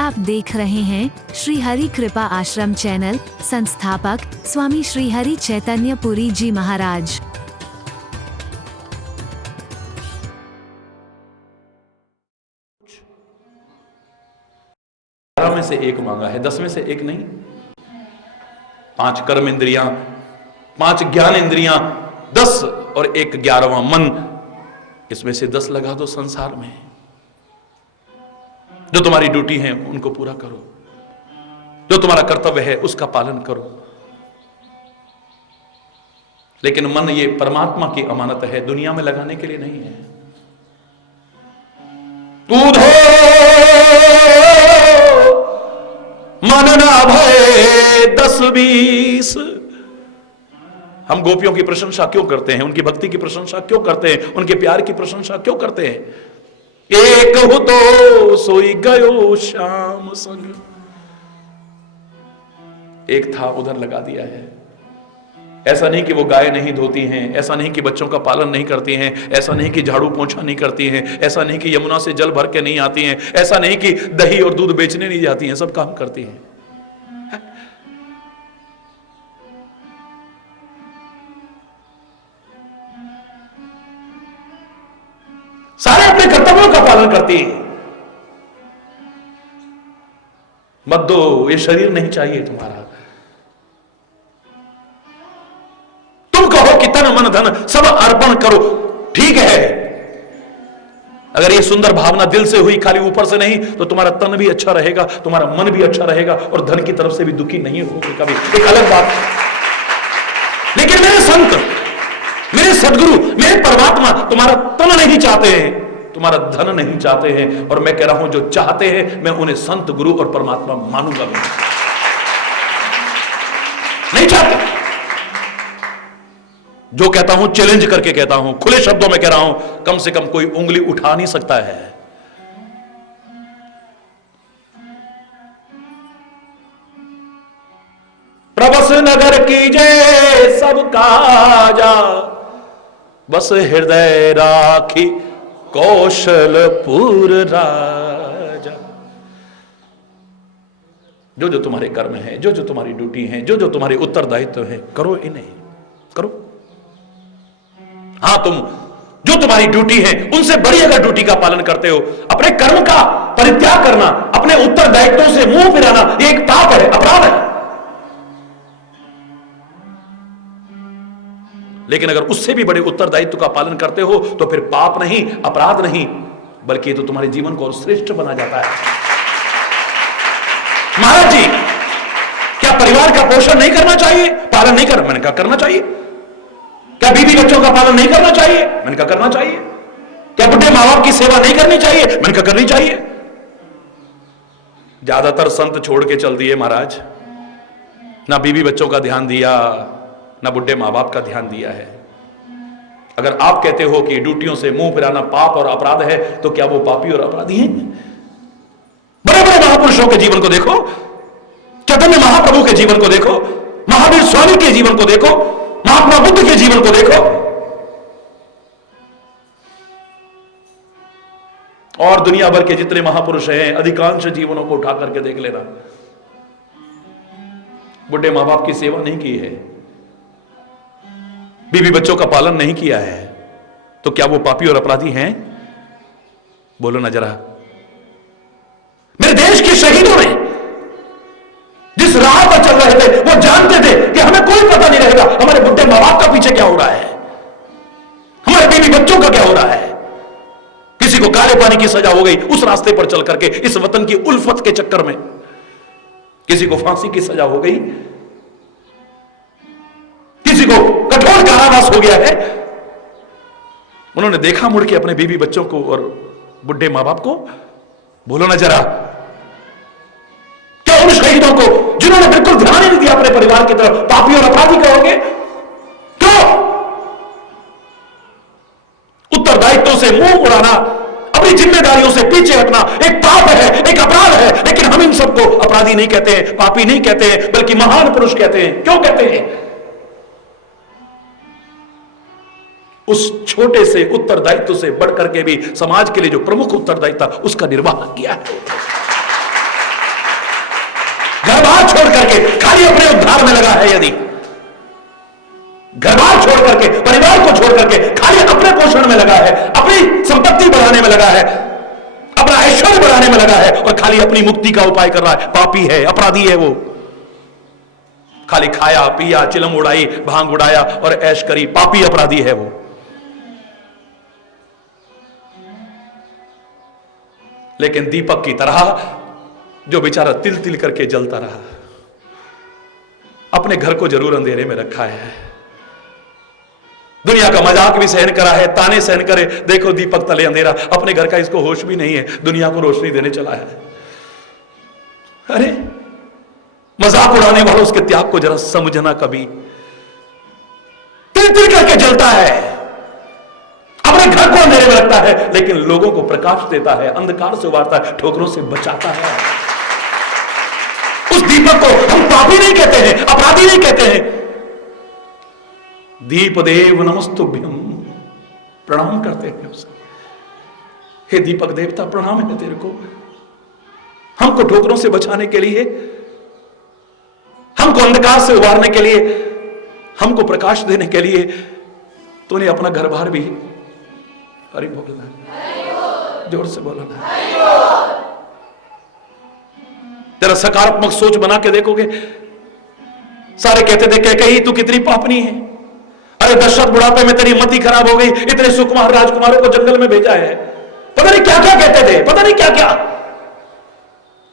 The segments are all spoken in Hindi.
आप देख रहे हैं श्री हरि कृपा आश्रम चैनल। संस्थापक स्वामी श्री हरि चैतन्य पुरी जी महाराज। में से एक मांगा है, 10 में से एक नहीं। 5 कर्म इंद्रियां, 5 ज्ञान इंद्रियां, 10 और एक 11वां मन, इसमें से 10 लगा दो संसार में। जो तुम्हारी ड्यूटी है उनको पूरा करो, जो तुम्हारा कर्तव्य है उसका पालन करो। लेकिन मन ये परमात्मा की अमानत है, दुनिया में लगाने के लिए नहीं है। तू धो मन ना भय 10-20। हम गोपियों की प्रशंसा क्यों करते हैं, उनकी भक्ति की प्रशंसा क्यों करते हैं, उनके प्यार की प्रशंसा क्यों करते हैं? एक हो तो सोई गयो श्याम संग। एक था उधर लगा दिया है। ऐसा नहीं कि वो गाय नहीं धोती हैं, ऐसा नहीं कि बच्चों का पालन नहीं करती हैं, ऐसा नहीं कि झाड़ू पोंछा नहीं करती हैं, ऐसा नहीं कि यमुना से जल भर के नहीं आती हैं, ऐसा नहीं कि दही और दूध बेचने नहीं जाती हैं, सब काम करती हैं। सारे अपने कर्तव्यों का पालन करती हैं। मत दो, ये शरीर नहीं चाहिए तुम्हारा। तुम कहो कि तन मन धन सब अर्पण करो, ठीक है। अगर ये सुंदर भावना दिल से हुई, खाली ऊपर से नहीं, तो तुम्हारा तन भी अच्छा रहेगा, तुम्हारा मन भी अच्छा रहेगा और धन की तरफ से भी दुखी नहीं होगे कभी, एक अलग बात। लेकिन मेरे संत, मेरे सदगुरु, मेरे परमात्मा तुम्हारा तन नहीं चाहते हैं, तुम्हारा धन नहीं चाहते हैं। और मैं कह रहा हूं जो चाहते हैं मैं उन्हें संत, गुरु और परमात्मा मानूंगा भी नहीं चाहते। जो कहता हूं चैलेंज करके कहता हूं, खुले शब्दों में कह रहा हूं, कम से कम कोई उंगली उठा नहीं सकता है। प्रभस नगर की जय सब काजा, बस हृदय राखी कौशलपुर राजा। जो जो तुम्हारे कर्म है, जो जो तुम्हारी ड्यूटी है, जो जो तुम्हारे उत्तरदायित्व है, करो इन्हें, करो। हां, तुम जो तुम्हारी ड्यूटी है उनसे बड़ी अगर ड्यूटी का पालन करते हो, अपने कर्म का परित्याग करना, अपने उत्तरदायित्वों से मुंह फिराना, ये एक पाप है, अपराध है। लेकिन अगर उससे भी बड़े उत्तरदायित्व का पालन करते हो तो फिर पाप नहीं, अपराध नहीं, बल्कि तो तुम्हारे जीवन को और श्रेष्ठ बना जाता है। महाराज जी, क्या परिवार का पोषण नहीं करना चाहिए, पालन नहीं कर? मैंने कहा करना चाहिए। क्या बीवी बच्चों का पालन नहीं करना चाहिए? मैंने कहा करना चाहिए। क्या बुढ़े मां बाप की सेवा नहीं करनी चाहिए? मैंने कहा करनी चाहिए। ज्यादातर संत छोड़ के चल दिए महाराज, ना बीवी बच्चों का ध्यान दिया, ना बुढ़े मां बाप का ध्यान दिया है। अगर आप कहते हो कि ड्यूटियों से मुंह फिराना पाप और अपराध है, तो क्या वो पापी और अपराधी हैं? बड़े बड़े महापुरुषों के जीवन को देखो, चैतन्य महाप्रभु के जीवन को देखो, महावीर स्वामी के जीवन को देखो, महात्मा बुद्ध के जीवन को देखो, और दुनिया भर के जितने महापुरुष हैं अधिकांश जीवनों को उठा करके देख लेना। बुढ़े मां बाप की सेवा नहीं की है, बीवी बच्चों का पालन नहीं किया है, तो क्या वो पापी और अपराधी हैं? बोलो ना जरा। मेरे देश के शहीदों ने जिस राह पर चल रहे थे वो जानते थे कि हमें कोई पता नहीं रहेगा हमारे बुढ़े मां बाप का पीछे क्या हो रहा है, हमारे बीवी बच्चों का क्या हो रहा है। किसी को काले पानी की सजा हो गई उस रास्ते पर चल करके, इस वतन की उल्फत के चक्कर में, किसी को फांसी की सजा हो गई, किसी को कठोर कारावास हो गया है। उन्होंने देखा मुड़ के अपने बीवी बच्चों को और बुढ़े मां बाप को। बोलो ना जरा, क्या उन शहीदों को जिन्होंने बिल्कुल ध्यान ही नहीं दिया अपने परिवार की तरफ, पापी और अपराधी कहोगे? क्यों? उत्तरदायित्वों से मुंह उड़ाना, अपनी जिम्मेदारियों से पीछे हटना एक पाप है, एक अपराध है। लेकिन हम इन सबको अपराधी नहीं कहते हैं, पापी नहीं कहते हैं, बल्कि महान पुरुष कहते हैं। क्यों कहते हैं? उस छोटे से उत्तरदायित्व से बढ़कर के भी समाज के लिए जो प्रमुख उत्तरदायित्व उसका निर्वाह किया है। करके खाली अपने उद्धार में लगा है, यदि घर बार छोड़ करके, परिवार को छोड़ करके खाली अपने पोषण में लगा है, अपनी संपत्ति बढ़ाने में लगा है, अपना ऐश्वर्य बढ़ाने में लगा है और खाली अपनी मुक्ति का उपाय कर रहा है, पापी है, अपराधी है वो। खाली खाया पिया, चिलम उड़ाई, भांग उड़ाया और ऐश करी, पापी अपराधी है वो। लेकिन दीपक की तरह जो बेचारा तिल तिल करके जलता रहा, अपने घर को जरूर अंधेरे में रखा है, दुनिया का मजाक भी सहन करा है, ताने सहन करे, देखो दीपक तले अंधेरा, अपने घर का इसको होश भी नहीं है, दुनिया को रोशनी देने चला है। अरे मजाक उड़ाने वालों उसके त्याग को जरा समझना, कभी तिल तिल करके जलता है, अपने घर को अंधेरे में रखता है, लेकिन लोगों को प्रकाश देता है, अंधकार से उबारता है, ठोकरों से बचाता है। उस दीपक को हम पापी नहीं कहते हैं, अपराधी नहीं कहते हैं। दीपदेव नमस्तुभ्यम, प्रणाम करते हैं उसे। हे दीपक देवता, प्रणाम है तेरे को, हमको ठोकरों से बचाने के लिए, हमको अंधकार से उबारने के लिए, हमको प्रकाश देने के लिए तूने अपना घर बार भी, अरे बोलना जोर से बोलना, जरा सकारात्मक सोच बना के देखोगे। सारे कहते थे कैकेयी तू कितनी पापनी है, अरे दशरथ बुढ़ापे में तेरी मति खराब हो गई, इतने सुकुमार राजकुमारों को जंगल में भेजा है, पता नहीं क्या क्या कहते थे, पता नहीं क्या क्या,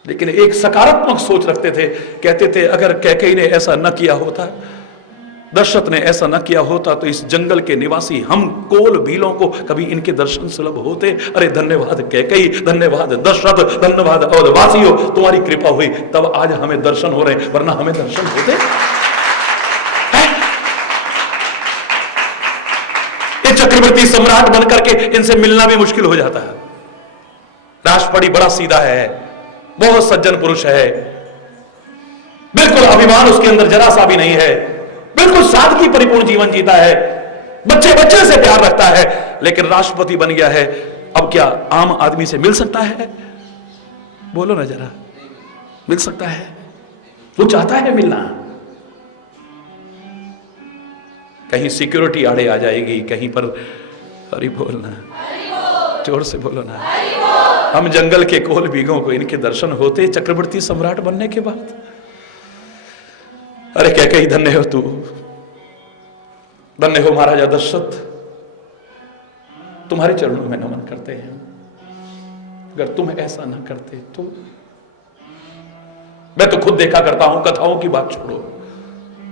लेकिन एक सकारात्मक सोच रखते थे। कहते थे अगर कैकेयी ने ऐसा न किया होता, दशरथ ने ऐसा न किया होता, तो इस जंगल के निवासी हम कोल भीलों को कभी इनके दर्शन सुलभ होते। अरे धन्यवाद कैकेयी, धन्यवाद दशरथ, धन्यवाद अवधवासियों, तुम्हारी कृपा हुई तब आज हमें दर्शन हो रहे, वरना हमें दर्शन होते। ये चक्रवर्ती सम्राट बनकर के इनसे मिलना भी मुश्किल हो जाता है। राष्ट्रपति बड़ा सीधा है, बहुत सज्जन पुरुष है, बिल्कुल अभिमान उसके अंदर जरा सा भी नहीं है, बिल्कुल सादगी परिपूर्ण जीवन जीता है, बच्चे बच्चे से प्यार रखता है, लेकिन राष्ट्रपति बन गया है। अब क्या आम आदमी से मिल सकता है? बोलो ना जरा, मिल सकता है? वो चाहता है मिलना, कहीं सिक्योरिटी आड़े आ जाएगी, कहीं पर, अरे बोलना जोर से बोलो ना। हम जंगल के कोल बीघों को इनके दर्शन होते चक्रवर्ती सम्राट बनने के बाद। अरे कैकेयी धन्य हो तू, धन्य हो महाराजा दशरथ, तुम्हारे चरणों में नमन करते हैं। अगर तुम ऐसा ना करते तो, मैं तो खुद देखा करता हूं, कथाओं की बात छोड़ो,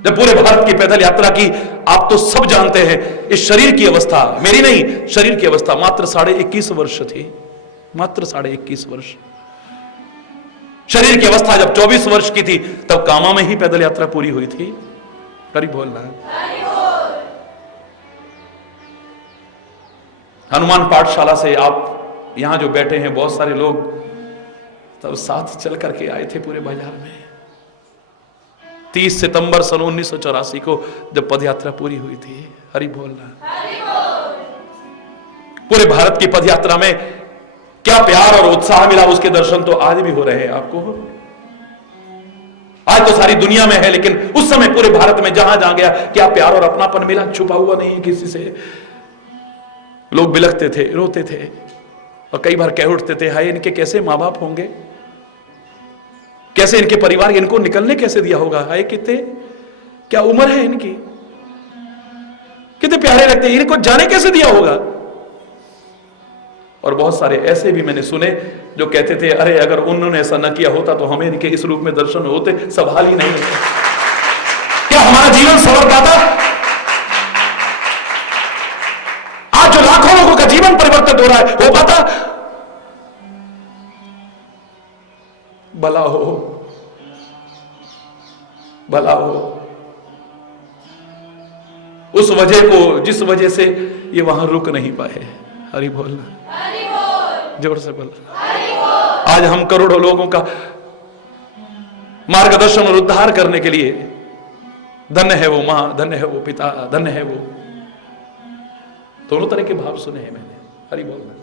जब पूरे भारत की पैदल यात्रा की, आप तो सब जानते हैं इस शरीर की अवस्था, मेरी नहीं, शरीर की अवस्था मात्र 21.5 वर्ष थी, मात्र 21.5 वर्ष। शरीर की अवस्था जब 24 वर्ष की थी, तब कामा में ही पैदल यात्रा पूरी हुई थी। करीब बोलना है। हनुमान पाठशाला से आप यहां जो बैठे हैं बहुत सारे लोग तब साथ चल करके आए थे पूरे बाजार में। 30 सितंबर सन 1984 को जब पदयात्रा पूरी हुई थी। हरि बोलना। पूरे भारत की पदयात्रा में क्या प्यार और उत्साह मिला, उसके दर्शन तो आज भी हो रहे हैं आपको। आज तो सारी दुनिया में है, लेकिन उस समय पूरे भारत में जहां जहां गया क्या प्यार और अपनापन मिला, छुपा हुआ नहीं है किसी से। लोग बिलखते थे, रोते थे और कई बार कह उठते थे, हाय इनके कैसे मां बाप होंगे, कैसे इनके परिवार इनको निकलने कैसे दिया होगा, हाय कितने क्या उम्र है इनकी, कितने प्यारे लगते हैं, इनको जाने कैसे दिया होगा। और बहुत सारे ऐसे भी मैंने सुने जो कहते थे, अरे अगर उन्होंने ऐसा न किया होता तो हमें इनके इस रूप में दर्शन होते, सवाल ही नहीं होता। क्या हमारा जीवन सवर पाता? आज जो लाखों लोगों का जीवन परिवर्तित हो रहा है, हो पाता? भला हो, भला हो उस वजह को जिस वजह से ये वहां रुक नहीं पाए। हरि बोलना, जोर से बोलना। आज हम करोड़ों लोगों का मार्गदर्शन और उद्धार करने के लिए, धन्य है वो मां, धन्य है वो पिता, धन्य है वो, दोनों तरह के भाव सुने हैं मैंने। हरि बोलना।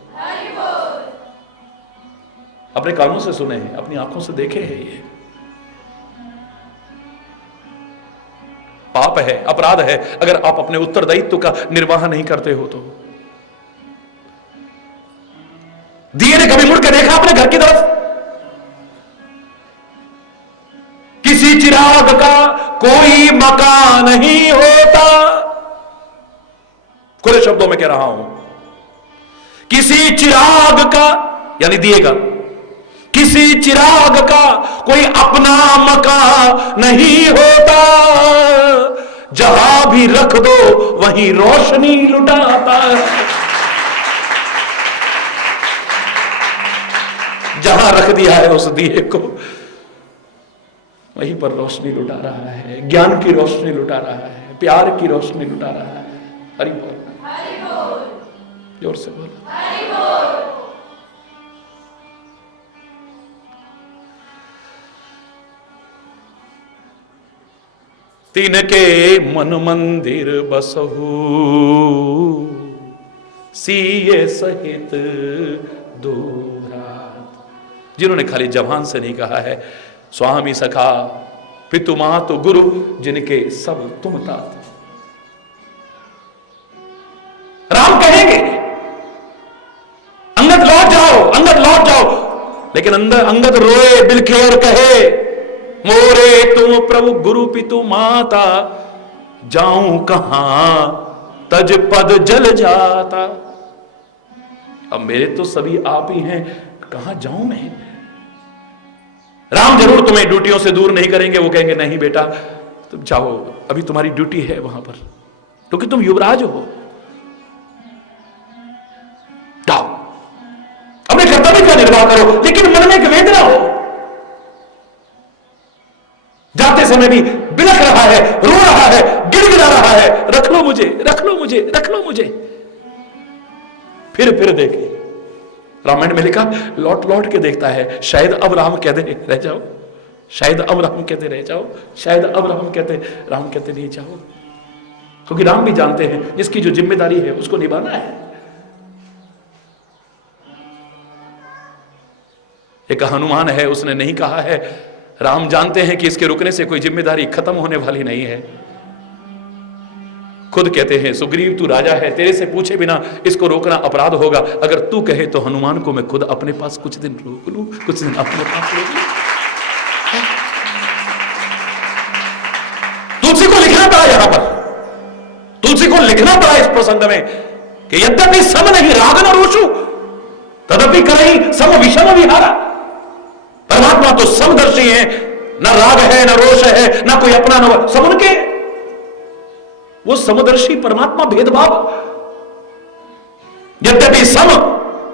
अपने कानों से सुने हैं, अपनी आंखों से देखे हैं ये। पाप है, अपराध है अगर आप अपने उत्तरदायित्व का निर्वाह नहीं करते हो तो। दिए ने कभी मुड़ के देखा अपने घर की तरफ? किसी चिराग का कोई मकान नहीं होता, खुले शब्दों में कह रहा हूं, किसी चिराग का यानी दिए का, किसी चिराग का कोई अपना मकान नहीं होता, जहां भी रख दो वहीं रोशनी लुटाता है, जहां रख दिया है उस दिए को वहीं पर रोशनी लुटा रहा है, ज्ञान की रोशनी लुटा रहा है, प्यार की रोशनी लुटा रहा है। हरि बोल, जोर से बोल। तिनके मन मंदिर बसहु सीए सहित दो रात। जिन्होंने खाली जबान से नहीं कहा है स्वामी सखा पितु मातु गुरु जिनके सब तुम तात। राम कहेंगे अंगद लौट जाओ, अंगद लौट जाओ, लेकिन अंगद रोए बिलखे और कहे मोरे तुम प्रभु गुरु पितु माता, जाऊं कहां तज पद जल जाता। अब मेरे तो सभी आप ही हैं, कहां जाऊं मैं? राम जरूर तुम्हें ड्यूटियों से दूर नहीं करेंगे, वो कहेंगे नहीं बेटा तुम जाओ, अभी तुम्हारी ड्यूटी है वहां पर, क्योंकि तुम युवराज हो, जाओ अपने कर्तव्य का निर्वाह करो, लेकिन मन में एक वेदना हो, जाते समय भी बिलख रहा है, रो रहा है, गिड़गिड़ा रहा है, रख लो मुझे, रख लो मुझे, रख लो मुझे। फिर देखे रामायण में लिखा लौट लौट के देखता है, शायद अब राम कहते रह जाओ, शायद अब राम कहते रह जाओ, शायद अब राम कहते नहीं जाओ, क्योंकि राम भी जानते हैं जिसकी जो जिम्मेदारी है उसको निभाना है। एक हनुमान है, उसने नहीं कहा है, राम जानते हैं कि इसके रुकने से कोई जिम्मेदारी खत्म होने वाली नहीं है, खुद कहते हैं सुग्रीव तू राजा है, तेरे से पूछे बिना इसको रोकना अपराध होगा, अगर तू कहे तो हनुमान को मैं खुद अपने पास कुछ दिन रोक लूं, कुछ दिन अपने पास रोक लूं। तुलसी को लिखना पड़ा यहां पर, तुलसी को लिखना पड़ा इस प्रसंग में कि यद्यपि सम नहीं राग न रोषु तदपि करहि सम विषम विहारा। परमात्मा तो समदर्शी है, न राग है न रोष है, न कोई अपना न सब उनके, वो समदर्शी परमात्मा भेदभाव। यद्यपि सम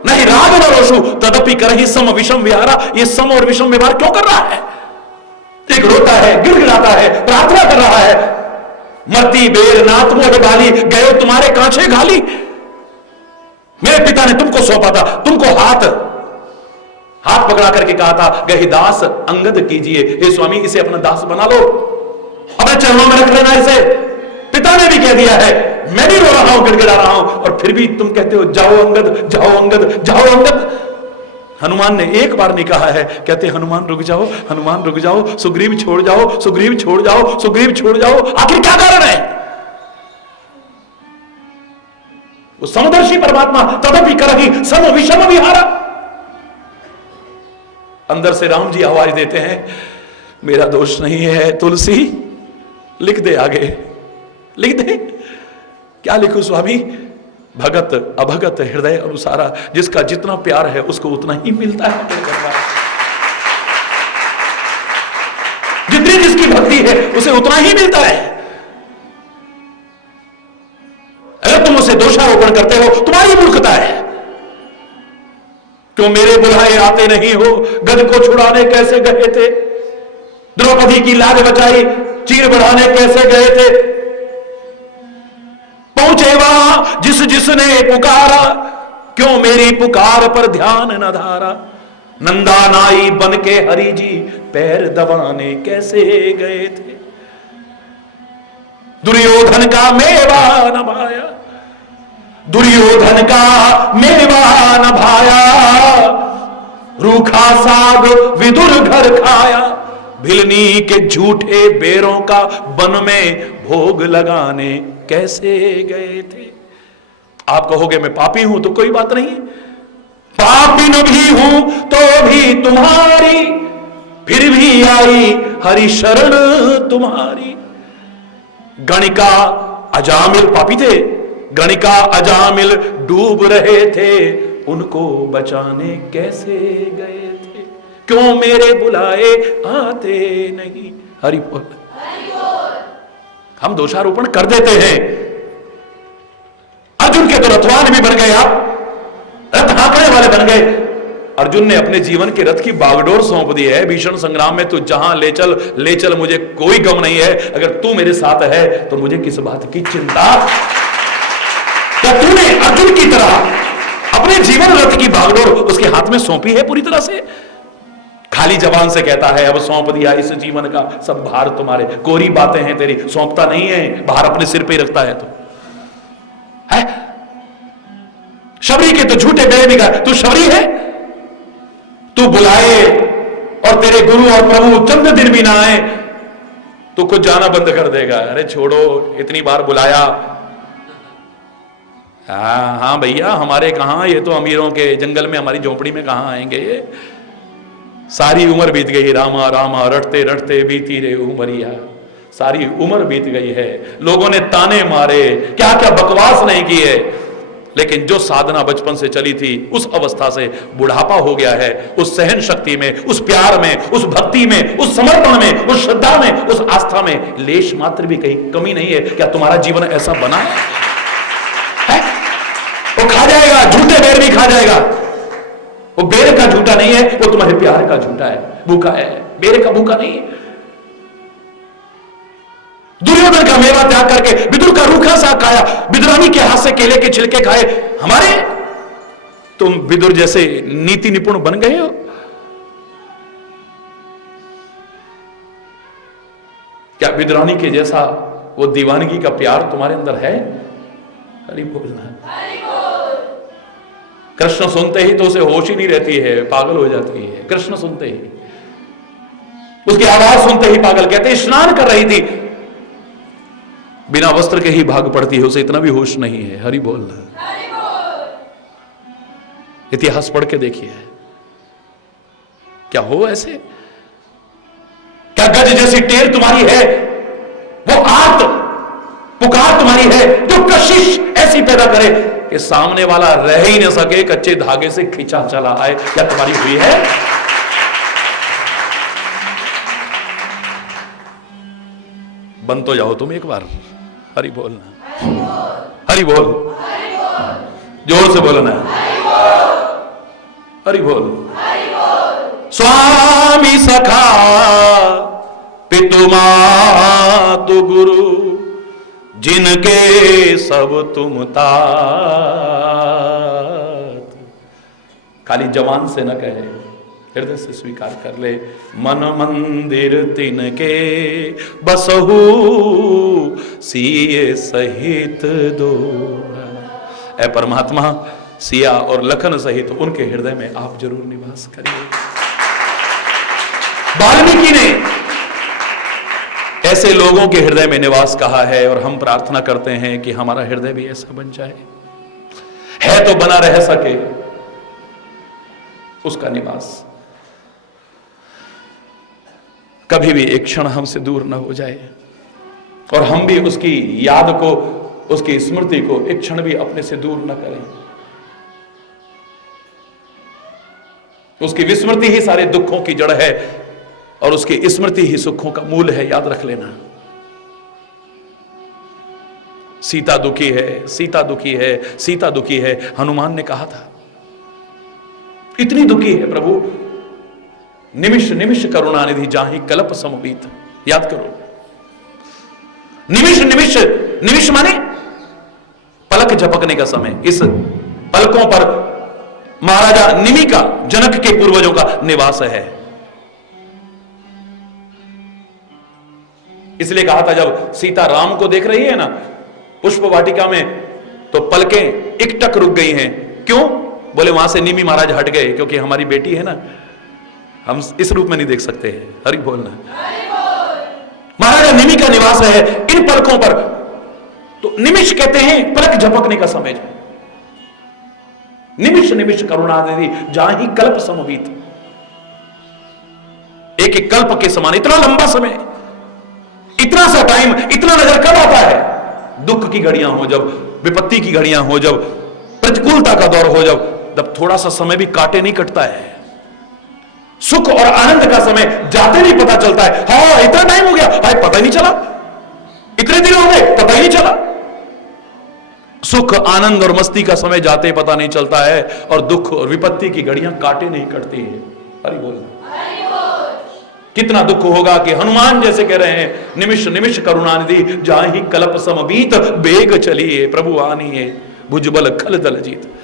नहीं राग न रोषु तदपि करहि सम विषम विहारा। ये सम और विषम व्यवहार क्यों कर रहा है? एक रोता है, गिड़गिड़ाता है, प्रार्थना कर रहा है, मरती बेर नाथ मोह बाली, गयो तुम्हारे कांचे घाली। मेरे पिता ने तुमको सौंपा था, तुमको हाथ पकड़ा करके कहा था गही दास अंगद कीजिए, हे स्वामी इसे अपना दास बना लो, अपने चरणों में रख लेना इसे। पिता ने भी कह दिया है, मैं भी रो रहा हूं, गिड़गिड़ा रहा हूं, और फिर भी तुम कहते हो जाओ अंगद, जाओ अंगद, जाओ अंगद। हनुमान ने एक बार नहीं कहा है, कहते हनुमान रुक जाओ, हनुमान रुक जाओ, सुग्रीव छोड़ जाओ, सुग्रीव छोड़ जाओ, सुग्रीव छोड़ जाओ। आखिर क्या कारण है? वो समदर्शी परमात्मा तदपि करहि सम विषम विहारा। अंदर से राम जी आवाज देते हैं मेरा दोष नहीं है तुलसी, लिख दे आगे, लिख दे। क्या लिखूं स्वामी? भगत अभगत हृदय अनुसारा, जिसका जितना प्यार है उसको उतना ही मिलता है। जितनी जिसकी भक्ति है उसे उतना ही मिलता है। अगर तुम उसे दोषारोपण करते हो तुम्हारी मूर्खता है। क्यों मेरे बुलाए आते नहीं हो, गज को छुड़ाने कैसे गए थे, द्रौपदी की लाज बचाई चीर बढ़ाने कैसे गए थे, पहुंचे वहां जिस जिसने पुकारा, क्यों मेरी पुकार पर ध्यान न धारा। नंदा नाई बन के हरि जी पैर दबाने कैसे गए थे, दुर्योधन का मेवा न भाया, दुर्योधन का मेवा न भाया, रूखा साग विदुर घर खाया, भिलनी के झूठे बेरों का वन में भोग लगाने कैसे गए थे। आप कहोगे मैं पापी हूं, तो कोई बात नहीं, पापी न भी हूं तो भी तुम्हारी, फिर भी आई हरि शरण तुम्हारी। गणिका अजामिल पापी थे, गणिका अजामिल डूब रहे थे, उनको बचाने कैसे गए थे। क्यों मेरे बुलाए आते नहीं। हरि बोल। हम दोषारोपण कर देते हैं। अर्जुन के तो रथवान भी बन गए, आप रथ हाँकने वाले बन गए। अर्जुन ने अपने जीवन के रथ की बागडोर सौंप दी है। भीषण संग्राम में तू जहां ले चल, मुझे कोई गम नहीं है। अगर तू मेरे साथ है तो मुझे किस बात की चिंता। क्या तूने अर्जुन की तरह अपने जीवन रथ की बागडोर उसके हाथ में सौंपी है पूरी तरह से? खाली जबान से कहता है अब सौंप दिया इस जीवन का सब भार तुम्हारे, कोरी बातें हैं तेरी, सौंपता नहीं है, भार अपने सिर पे ही रखता है। तो है शबरी के तो झूठे बेड़े भी गए। तू शबरी है, तू बुलाए और तेरे गुरु और प्रभु चंद दिन भी ना आए तो कुछ जाना बंद कर देगा। अरे छोड़ो, इतनी बार बुलाया। हाँ भैया, हमारे कहां, ये तो अमीरों के जंगल में हमारी झोपड़ी में कहां आएंगे ये। सारी उम्र बीत गई, रामा रामा रटते रटते बीती रे उमरिया। सारी उम्र बीत गई है, लोगों ने ताने मारे, क्या क्या बकवास नहीं की है, लेकिन जो साधना बचपन से चली थी उस अवस्था से बुढ़ापा हो गया है। उस सहन शक्ति में, उस प्यार में, उस भक्ति में, उस समर्पण में, उस श्रद्धा में, उस आस्था में लेश मात्र भी कहीं कमी नहीं है। क्या तुम्हारा जीवन ऐसा बना है? वो खा जाएगा, झूठे बेर भी खा जाएगा। वो बेर का झूठा नहीं है, वो तुम्हारे प्यार का झूठा है, भूखा है। बेर का भूखा नहीं। दुर्योधन का मेवा त्याग करके विदुर का रूखा सा खाया, विदुरानी के हाथ से केले के छिलके खाए। हमारे तुम विदुर जैसे नीति निपुण बन गए हो। क्या विदुरानी के जैसा वो दीवानगी का प्यार तुम्हारे अंदर है? हरि बोलना। कृष्ण सुनते ही तो उसे होश ही नहीं रहती है, पागल हो जाती है। कृष्ण सुनते ही, उसकी आवाज सुनते ही पागल। कहते स्नान कर रही थी, बिना वस्त्र के ही भाग पड़ती है, उसे इतना भी होश नहीं है। हरि बोल। इतिहास पढ़ के देखिए, क्या हो ऐसे? क्या गज जैसी टेर तुम्हारी है? वो आर्त पुकार तुम्हारी है जो कशिश ऐसी पैदा करे कि सामने वाला रह ही न सके, कच्चे धागे से खींचा चला आए। क्या तुम्हारी हुई है? बन तो जाओ तुम एक बार। हरि बोलना। हरि बोल। जोर से बोलना। हरि बोल। स्वामी सखा पितु मातु गुरु, जिनके सब तुम तात। खाली जवान से न कहे, हृदय से स्वीकार कर ले। मन मंदिर तिनके बसहु, सिए सहित दो। ऐ परमात्मा, सिया और लखन सहित उनके हृदय में आप जरूर निवास करिए। वाल्मीकि ने ऐसे लोगों के हृदय में निवास कहा है, और हम प्रार्थना करते हैं कि हमारा हृदय भी ऐसा बन जाए, है तो बना रह सके उसका निवास, कभी भी एक क्षण हमसे दूर न हो जाए, और हम भी उसकी याद को, उसकी स्मृति को एक क्षण भी अपने से दूर न करें। उसकी विस्मृति ही सारे दुखों की जड़ है, और उसकी स्मृति ही सुखों का मूल है, याद रख लेना। सीता दुखी है, सीता दुखी है, सीता दुखी है, हनुमान ने कहा था। इतनी दुखी है प्रभु, निमिष निमिष करुणानिधि जाहि कल्प समवीत। याद करो, निमिष निमिष, निमिष माने पलक झपकने का समय। इस पलकों पर महाराजा निमि का, जनक के पूर्वजों का निवास है। इसलिए कहा था, जब सीता राम को देख रही है ना पुष्प वाटिका में, तो पलकें एकटक रुक गई हैं। क्यों? बोले वहां से निमि महाराज हट गए, क्योंकि हमारी बेटी है ना, हम इस रूप में नहीं देख सकते हैं। हरि बोलना। महाराजा निमि का निवास है इन पलकों पर, तो निमिष कहते हैं पलक झपकने का समय। निमिष निमिष करुणानिधि जाहि कल्प समवीत, एक एक कल्प के समान, इतना लंबा समय, इतना सा टाइम, इतना नजर कब आता है? दुख की घड़ियां हो, जब विपत्ति की घड़ियां हो, जब प्रतिकूलता का दौर हो, जब थोड़ा सा समय भी काटे नहीं कटता है। सुख और आनंद का समय जाते नहीं पता चलता है। हाँ इतना टाइम हो गया, हाय पता ही नहीं चला, इतने दिन हो गए पता ही नहीं चला। सुख आनंद और मस्ती का समय जाते पता नहीं चलता है, और दुख और विपत्ति की घड़ियां काटे नहीं कटती है। हरि बोल। कितना दुख होगा कि हनुमान जैसे कह रहे हैं, निमिष निमिष करुणानिधि जाहि कल्प समबीत, बेग चलिए प्रभु आनिए भुजबल खल दल जीत।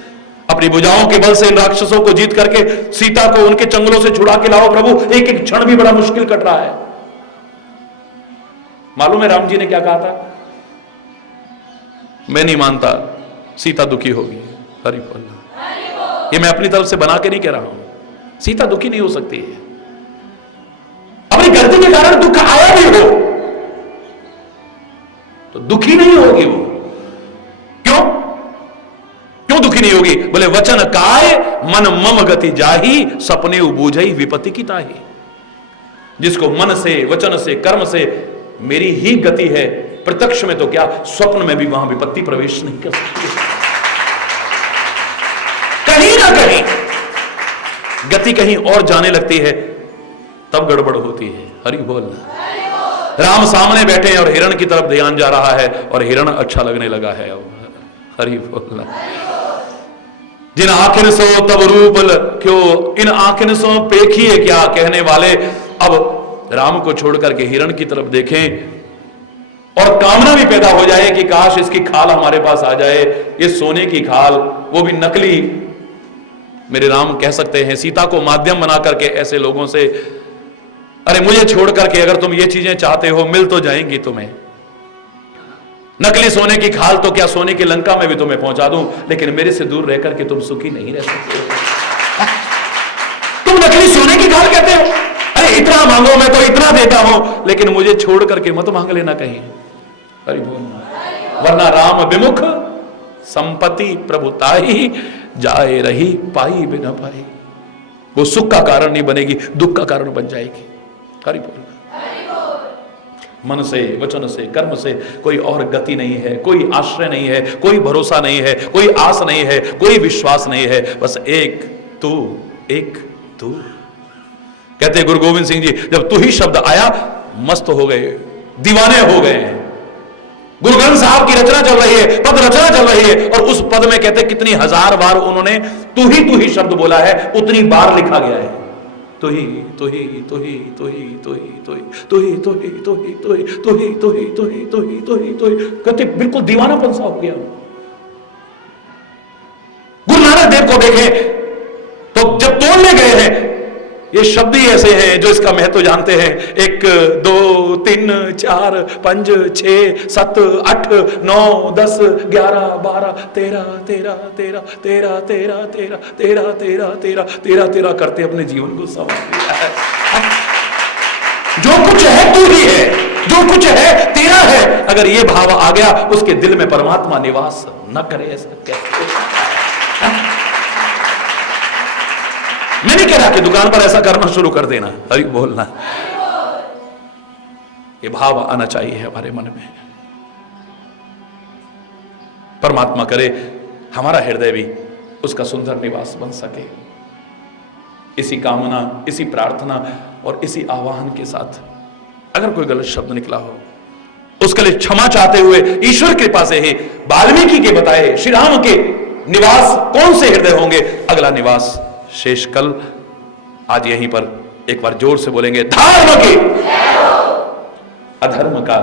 अपनी भुजाओं के बल से इन राक्षसों को जीत करके सीता को उनके चंगलों से छुड़ा के लाओ प्रभु। एक एक क्षण भी बड़ा मुश्किल कट रहा है। मालूम है राम जी ने क्या कहा था? मैं नहीं मानता सीता दुखी होगी। हरि बोल। ये मैं अपनी तरफ से बना के नहीं कह रहा हूं, सीता दुखी नहीं हो सकती है। अपनी गलती के कारण दुख आया भी हो तो दुखी नहीं होगी वो। क्यों क्यों दुखी नहीं होगी? बोले वचन काय मन मम गति जाही, सपने बूझई विपत्ति की ताही। जिसको मन से, वचन से, कर्म से मेरी ही गति है, प्रत्यक्ष में तो क्या, स्वप्न में भी वहां विपत्ति प्रवेश नहीं कर सकती। कहीं ना कहीं गति कहीं और जाने लगती है, तब गड़बड़ होती है। हरि बोल। राम सामने बैठे हैं और हिरण की तरफ ध्यान जा रहा है, और हिरण अच्छा लगने लगा है। हरि बोल। जिन आखिन सो तब रूप क्यों, इन आखिन सो पेखिए क्या, कहने वाले अब राम को छोड़कर के हिरण की तरफ देखें और कामना भी पैदा हो जाए कि काश इसकी खाल हमारे पास आ जाए, ये सोने की खाल, वो भी नकली। मेरे राम कह सकते हैं सीता को माध्यम बना करके ऐसे लोगों से, अरे मुझे छोड़ करके अगर तुम ये चीजें चाहते हो मिल तो जाएंगी तुम्हें। नकली सोने की खाल तो क्या, सोने की लंका में भी तुम्हें पहुंचा दूं, लेकिन मेरे से दूर रह करके तुम सुखी नहीं रह सकते। तुम नकली सोने की खाल कहते हो? अरे इतना मांगो मैं तो इतना देता हूं, लेकिन मुझे छोड़ करके मत मांग लेना कहीं। अरे वरना राम विमुख संपत्ति प्रभुताई, जाए रही पाई बिना पाई। वो सुख का कारण नहीं बनेगी, दुख का कारण बन जाएगी। हरि बोल। मन से, वचन से, कर्म से कोई और गति नहीं है, कोई आश्रय नहीं है, कोई भरोसा नहीं है, कोई आस नहीं है, कोई विश्वास नहीं है, बस एक तू, एक तू। कहते गुरु गोविंद सिंह जी, जब तू ही शब्द आया मस्त हो गए, दीवाने हो गए। गुरु ग्रंथ साहब की रचना चल रही है, पद रचना चल रही है, और उस पद में कहते कितनी हजार बार उन्होंने तू ही शब्द बोला है, उतनी बार लिखा गया है। तो ही तो ही तो ही तो ही तो ही तो ही तो ही तो ही तो ही तो ही तो ही तो ही तो ही तो ही तो ही तो ही, कहते बिल्कुल दीवानापन सा हो गया। गुरु नानक देव को देखें तो जब तोड़ने गए हैं, ये शब्द ही ऐसे हैं जो इसका महत्व जानते हैं। 1 2 3 4 5 6 7 8 9 10 11 12 13 13 13 13 13 13 13 13 13 13 13 करते अपने जीवन को संवार दिया है। जो कुछ है तू ही है, जो कुछ है तेरा है। अगर ये भाव आ गया, उसके दिल में परमात्मा निवास न करे, ऐसा कैसे? मैं नहीं कह रहा कि दुकान पर ऐसा करना शुरू कर देना। हरि बोलना। ये भाव आना चाहिए हमारे मन में। परमात्मा करे हमारा हृदय भी उसका सुंदर निवास बन सके। इसी कामना, इसी प्रार्थना और इसी आह्वान के साथ अगर कोई गलत शब्द निकला हो, उसके लिए क्षमा चाहते हुए ईश्वर कृपा से ही वाल्मीकि के बताए श्री राम के निवास कौन से हृदय होंगे, अगला निवास शेष कल। आज यहीं पर एक बार जोर से बोलेंगे, धर्म के अधर्म का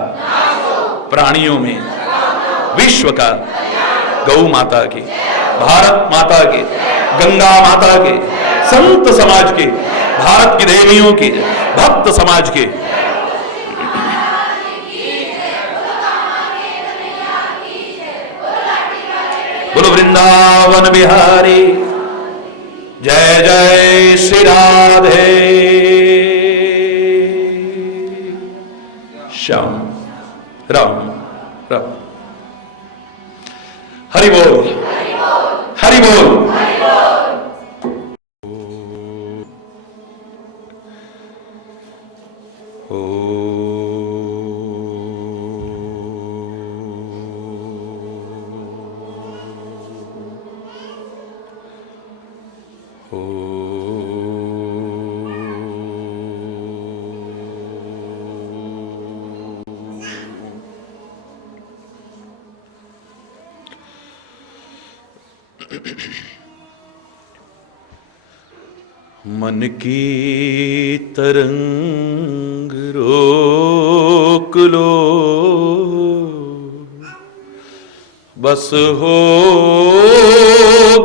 प्राणियों में, विश्व का, गौ माता की, भारत माता की, गंगा माता की, संत समाज की, भारत की देवियों की, भक्त समाज की। बोलो वृंदावन बिहारी। जय जय श्री राधे। श्याम राम राम। हरि बोल हरि बोल। मन की तरंग रोक लो, बस हो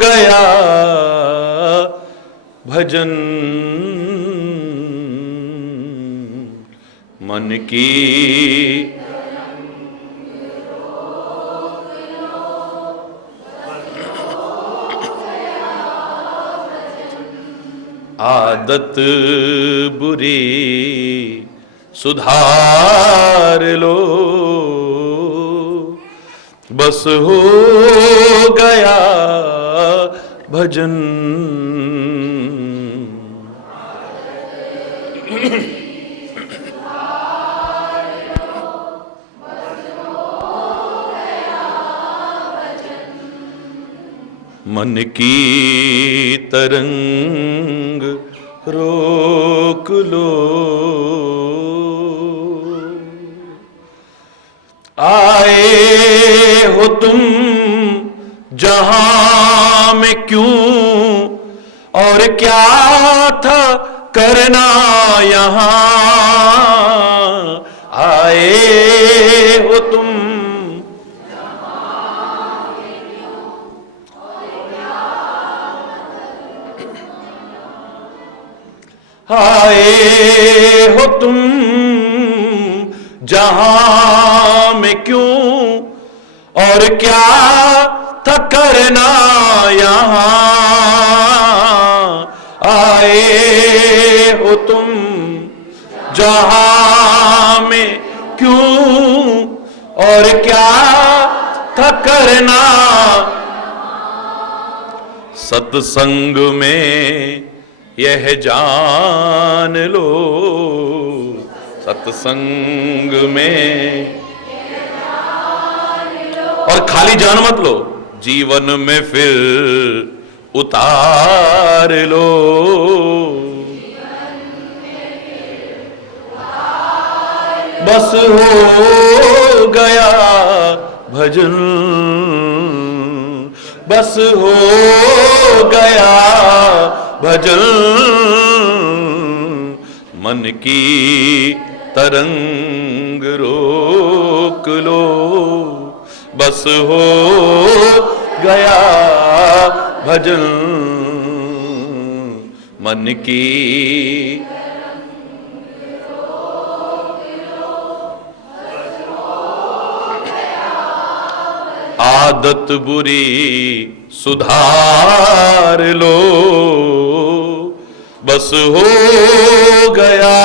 गया भजन। मन की आदत बुरी सुधार लो, बस हो गया भजन। मन की तरंग रोक लो, आए हो तुम जहां में क्यों, और क्या था करना यहां। आए हो तुम आए हो तुम जहां में क्यों, और क्या था करना यहां। आए हो तुम जहां में क्यों, और क्या था करना। सत्संग में यह जान लो, सत्संग में, और खाली जान मत लो, जीवन में फिर उतार लो। बस हो गया भजन, बस हो गया भजन। मन की तरंग रोक लो, बस हो गया भजन। मन की आदत बुरी सुधार लो, बस हो गया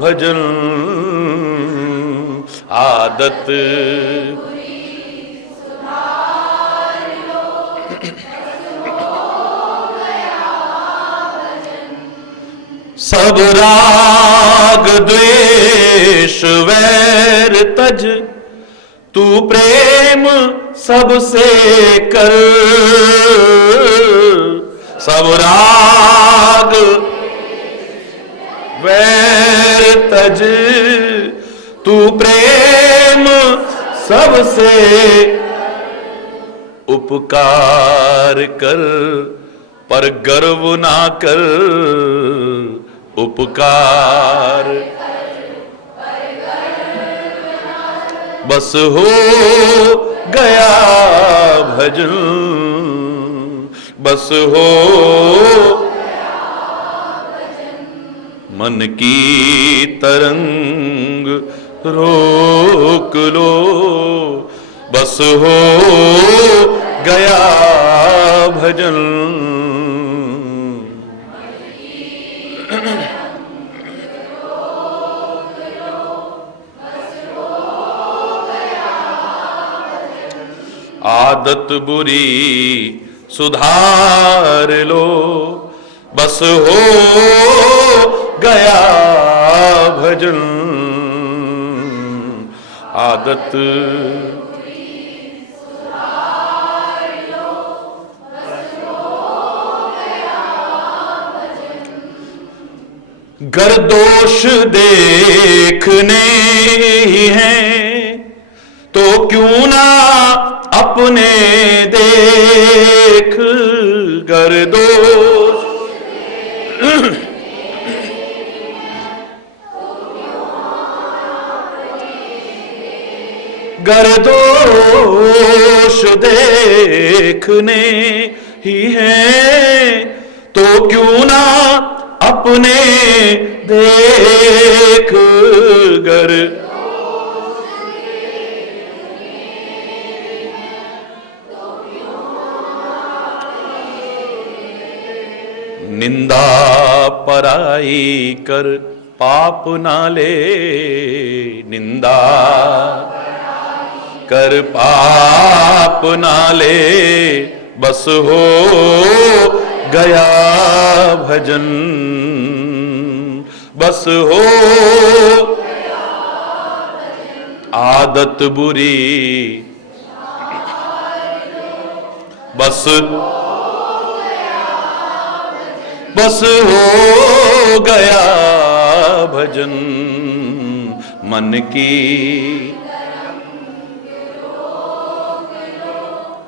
भजन। आदत सब राग द्वेष वैर तज, तू प्रेम सबसे कर। सब राग वैर तज, तू प्रेम सबसे उपकार कर, पर गर्व ना कर। उपकार बस हो गया भजन, बस हो मन की तरंग रोक लो, बस हो गया भजन। आदत बुरी सुधार लो, बस हो गया भजन। आदत गर दोष देखने ही हैं तो क्यों ना अपने देख, गर दोष गर दोष देखने ही हैं तो क्यों ना अपने देख, गर निंदा पराई कर पाप ना ले, निंदा कर पाप ना ले, बस हो गया भजन, बस हो आदत बुरी बस बस हो गया भजन। मन की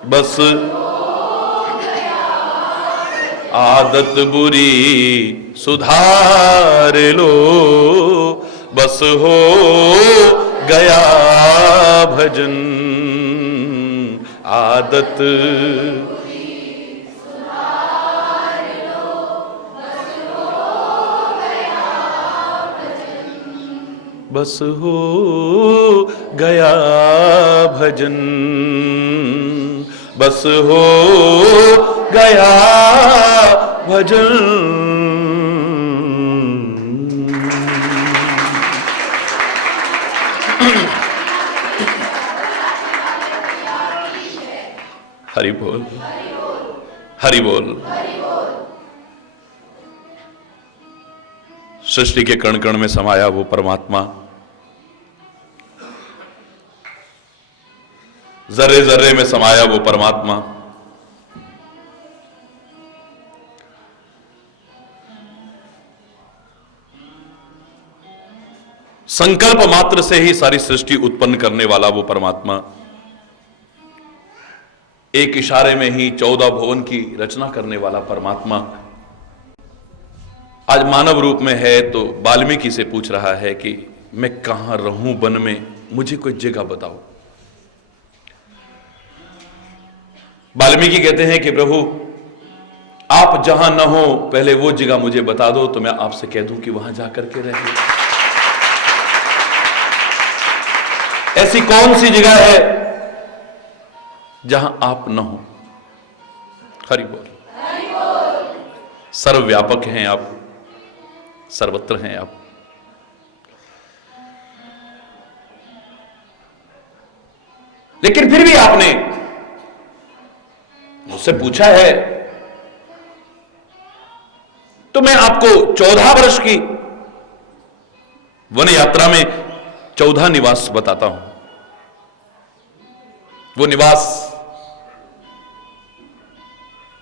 बस आदत बुरी सुधार लो, बस हो गया भजन। आदत बस हो गया भजन, बस हो गया भजन। हरि बोल, हरि बोल। सृष्टि के कण कण में समाया वो परमात्मा, जर्रे जर्रे में समाया वो परमात्मा, संकल्प मात्र से ही सारी सृष्टि उत्पन्न करने वाला वो परमात्मा, एक इशारे में ही 14 भुवन की रचना करने वाला परमात्मा आज मानव रूप में है। तो वाल्मीकि से पूछ रहा है कि मैं कहां रहूं वन में, मुझे कोई जगह बताओ। वाल्मीकि कहते हैं कि प्रभु आप जहां न हो पहले वो जगह मुझे बता दो तो मैं आपसे कह दूं कि वहां जाकर के रहिए। ऐसी कौन सी जगह है जहां आप न हो? हरि बोल। सर्वव्यापक हैं आप, सर्वत्र हैं आप। लेकिन फिर भी आपने मुझसे पूछा है तो मैं आपको 14 वर्ष की वन यात्रा में 14 निवास बताता हूं। वो निवास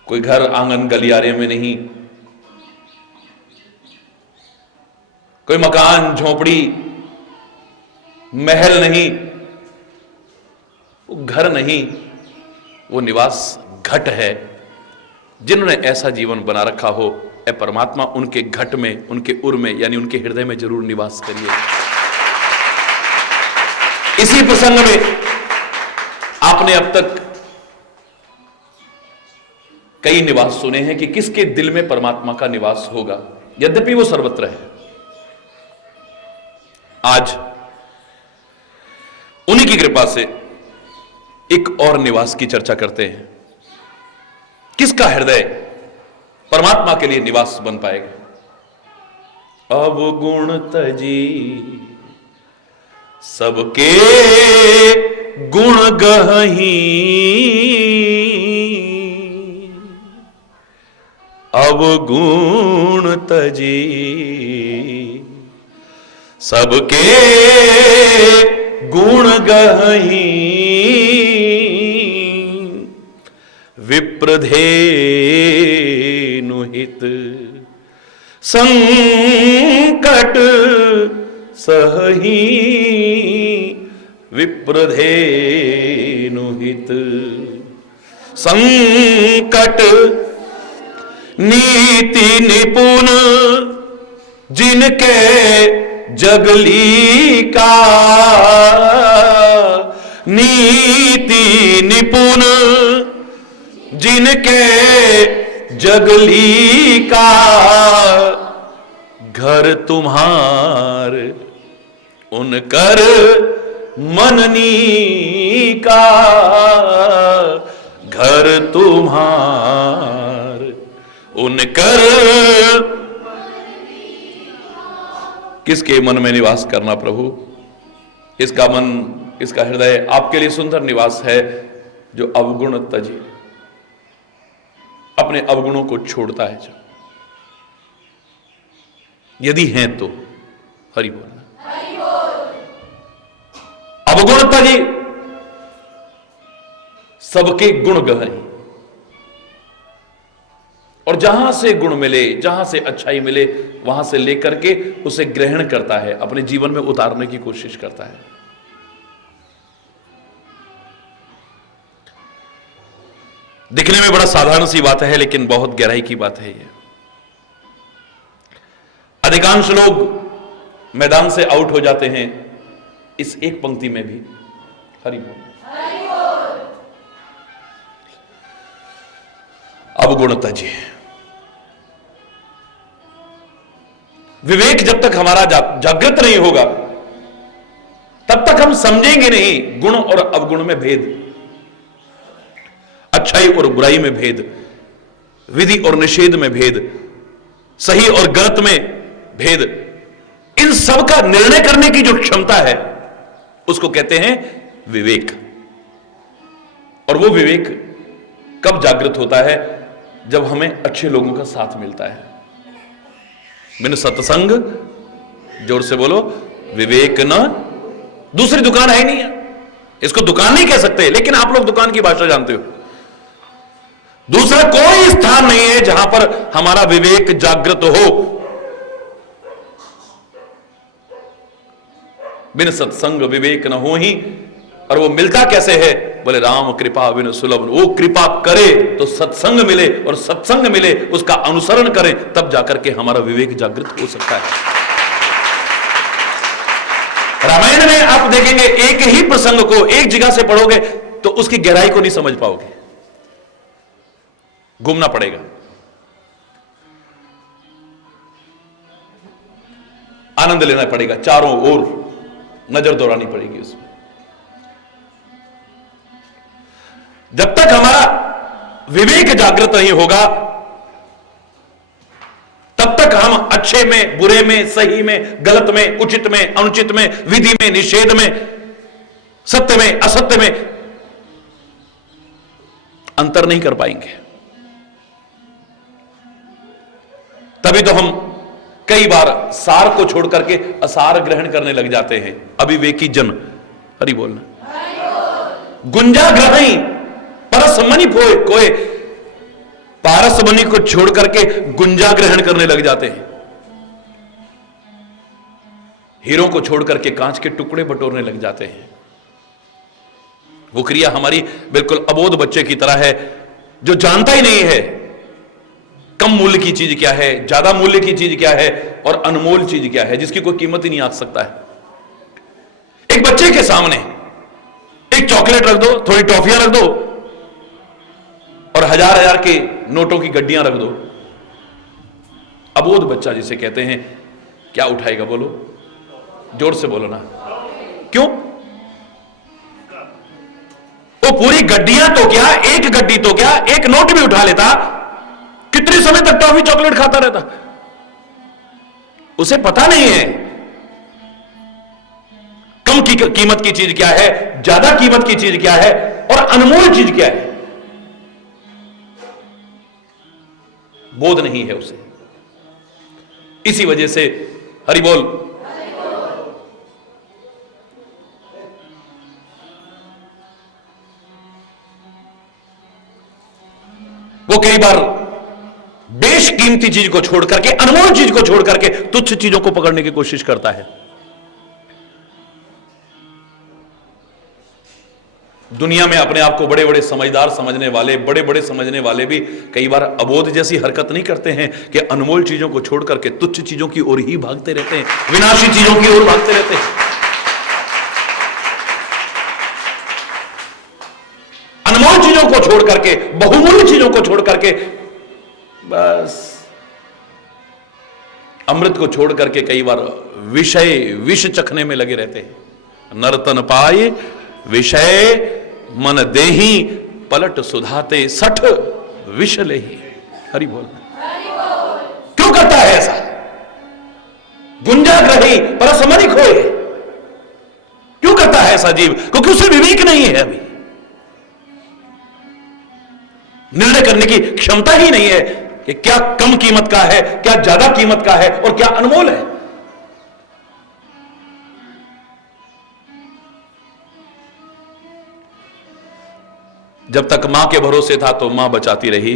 कोई घर आंगन गलियारे में नहीं, कोई मकान झोपड़ी महल नहीं, वो घर नहीं, वो निवास घट है। जिन्होंने ऐसा जीवन बना रखा हो, ए परमात्मा उनके घट में, उनके उर में यानी उनके हृदय में जरूर निवास करिए। इसी प्रसंग में आपने अब तक कई निवास सुने हैं कि किसके दिल में परमात्मा का निवास होगा, यद्यपि वो सर्वत्र है। आज उन्हीं की कृपा से एक और निवास की चर्चा करते हैं। किसका हृदय परमात्मा के लिए निवास बन पाएगा? अवगुण तजी सबके गुण गही अवगुण तजी, सबके गुण गही, विप्रधेनुहित संकट सहही, विप्रधेनुहित संकट, नीति निपुण जिनके जगली का, नीति निपुण जिनके जगली का, घर तुम्हार उनकर मननी का, घर तुम्हार उनकर। किसके मन में निवास करना प्रभु? इसका मन, इसका हृदय आपके लिए सुंदर निवास है, जो अवगुण तजी, अपने अवगुणों को छोड़ता है। जो यदि हैं तो हरि बोलना। अवगुण तजी, सबके गुण गहरी, और जहां से गुण मिले, जहां से अच्छाई मिले, वहां से लेकर के उसे ग्रहण करता है, अपने जीवन में उतारने की कोशिश करता है। दिखने में बड़ा साधारण सी बात है, लेकिन बहुत गहराई की बात है ये। अधिकांश लोग मैदान से आउट हो जाते हैं इस एक पंक्ति में भी। हरि बोल। अवगुण तजी, विवेक जब तक हमारा जागृत नहीं होगा, तब तक हम समझेंगे नहीं गुण और अवगुण में भेद, अच्छाई और बुराई में भेद, विधि और निषेध में भेद, सही और गलत में भेद। इन सब का निर्णय करने की जो क्षमता है उसको कहते हैं विवेक। और वो विवेक कब जागृत होता है? जब हमें अच्छे लोगों का साथ मिलता है। बिन सत्संग, जोर से बोलो, विवेक न। दूसरी दुकान है ही नहीं है, इसको दुकान नहीं कह सकते, लेकिन आप लोग दुकान की भाषा जानते हो। दूसरा कोई स्थान नहीं है जहां पर हमारा विवेक जागृत हो। बिन सत्संग विवेक न हो ही। और वो मिलता कैसे है? बोले राम कृपा बिन सुलभ। वो कृपा करे तो सत्संग मिले, और सत्संग मिले उसका अनुसरण करें, तब जाकर के हमारा विवेक जागृत हो सकता है। रामायण में आप देखेंगे, एक ही प्रसंग को एक जगह से पढ़ोगे तो उसकी गहराई को नहीं समझ पाओगे, घूमना पड़ेगा। आनंद लेना पड़ेगा, चारों ओर नजर दौड़ानी पड़ेगी उसमें। जब तक हमारा विवेक जागृत नहीं होगा, तब तक हम अच्छे में, बुरे में, सही में, गलत में, उचित में, अनुचित में, विधि में, निषेध में, सत्य में, असत्य में अंतर नहीं कर पाएंगे। तभी तो हम कई बार सार को छोड़ करके असार ग्रहण करने लग जाते हैं। अविवेकी जन, हरि बोलना। गुंजा ग्रहणी परस मणि पोए कोए, पारस मणि को छोड़ करके गुंजा ग्रहण करने लग जाते हैं। हीरों को छोड़ करके कांच के टुकड़े बटोरने लग जाते हैं। वो क्रिया हमारी बिल्कुल अबोध बच्चे की तरह है, जो जानता ही नहीं है कम मूल्य की चीज क्या है, ज्यादा मूल्य की चीज क्या है, और अनमोल चीज क्या है, जिसकी कोई कीमत ही नहीं आ सकता है। एक बच्चे के सामने एक चॉकलेट रख दो, थोड़ी टॉफियां रख दो, और हजार हजार के नोटों की गड्डियां रख दो। अबोध बच्चा जिसे कहते हैं, क्या उठाएगा? बोलो, जोर से बोलो ना। क्यों? वो पूरी गड्डियां तो क्या, एक गड्डी तो क्या, एक नोट भी उठा लेता, कितने समय तक टॉफी चॉकलेट खाता रहता। उसे पता नहीं है कम की कीमत की चीज क्या है, ज्यादा कीमत की चीज क्या है, और अनमोल चीज क्या है। बोध नहीं है उसे। इसी वजह से हरि बोल, वो कई बार बेशकीमती चीज को छोड़ करके, अनमोल चीज को छोड़ करके तुच्छ चीजों को पकड़ने की कोशिश करता है। दुनिया में अपने आप को बड़े बड़े समझदार समझने वाले, बड़े बड़े समझने वाले भी कई बार अबोध जैसी हरकत नहीं करते हैं कि अनमोल चीजों को छोड़ करके तुच्छ चीजों की ओर ही भागते रहते हैं, विनाशी चीजों की ओर भागते रहते हैं। अनमोल चीजों को छोड़ करके, बहुमूल्य चीजों को छोड़ करके, बस अमृत को छोड़ करके कई बार विष चखने में लगे रहते हैं। नर्तन पाए विषय मन देही, पलट सुधाते सठ विष लेही। हरि बोल। क्यों करता है ऐसा? गुंजाग्रही परस मनि खोए। क्यों करता है ऐसा जीव? क्योंकि उसे विवेक नहीं है, अभी निर्णय करने की क्षमता ही नहीं है कि क्या कम कीमत का है, क्या ज्यादा कीमत का है और क्या अनमोल है। जब तक मां के भरोसे था तो मां बचाती रही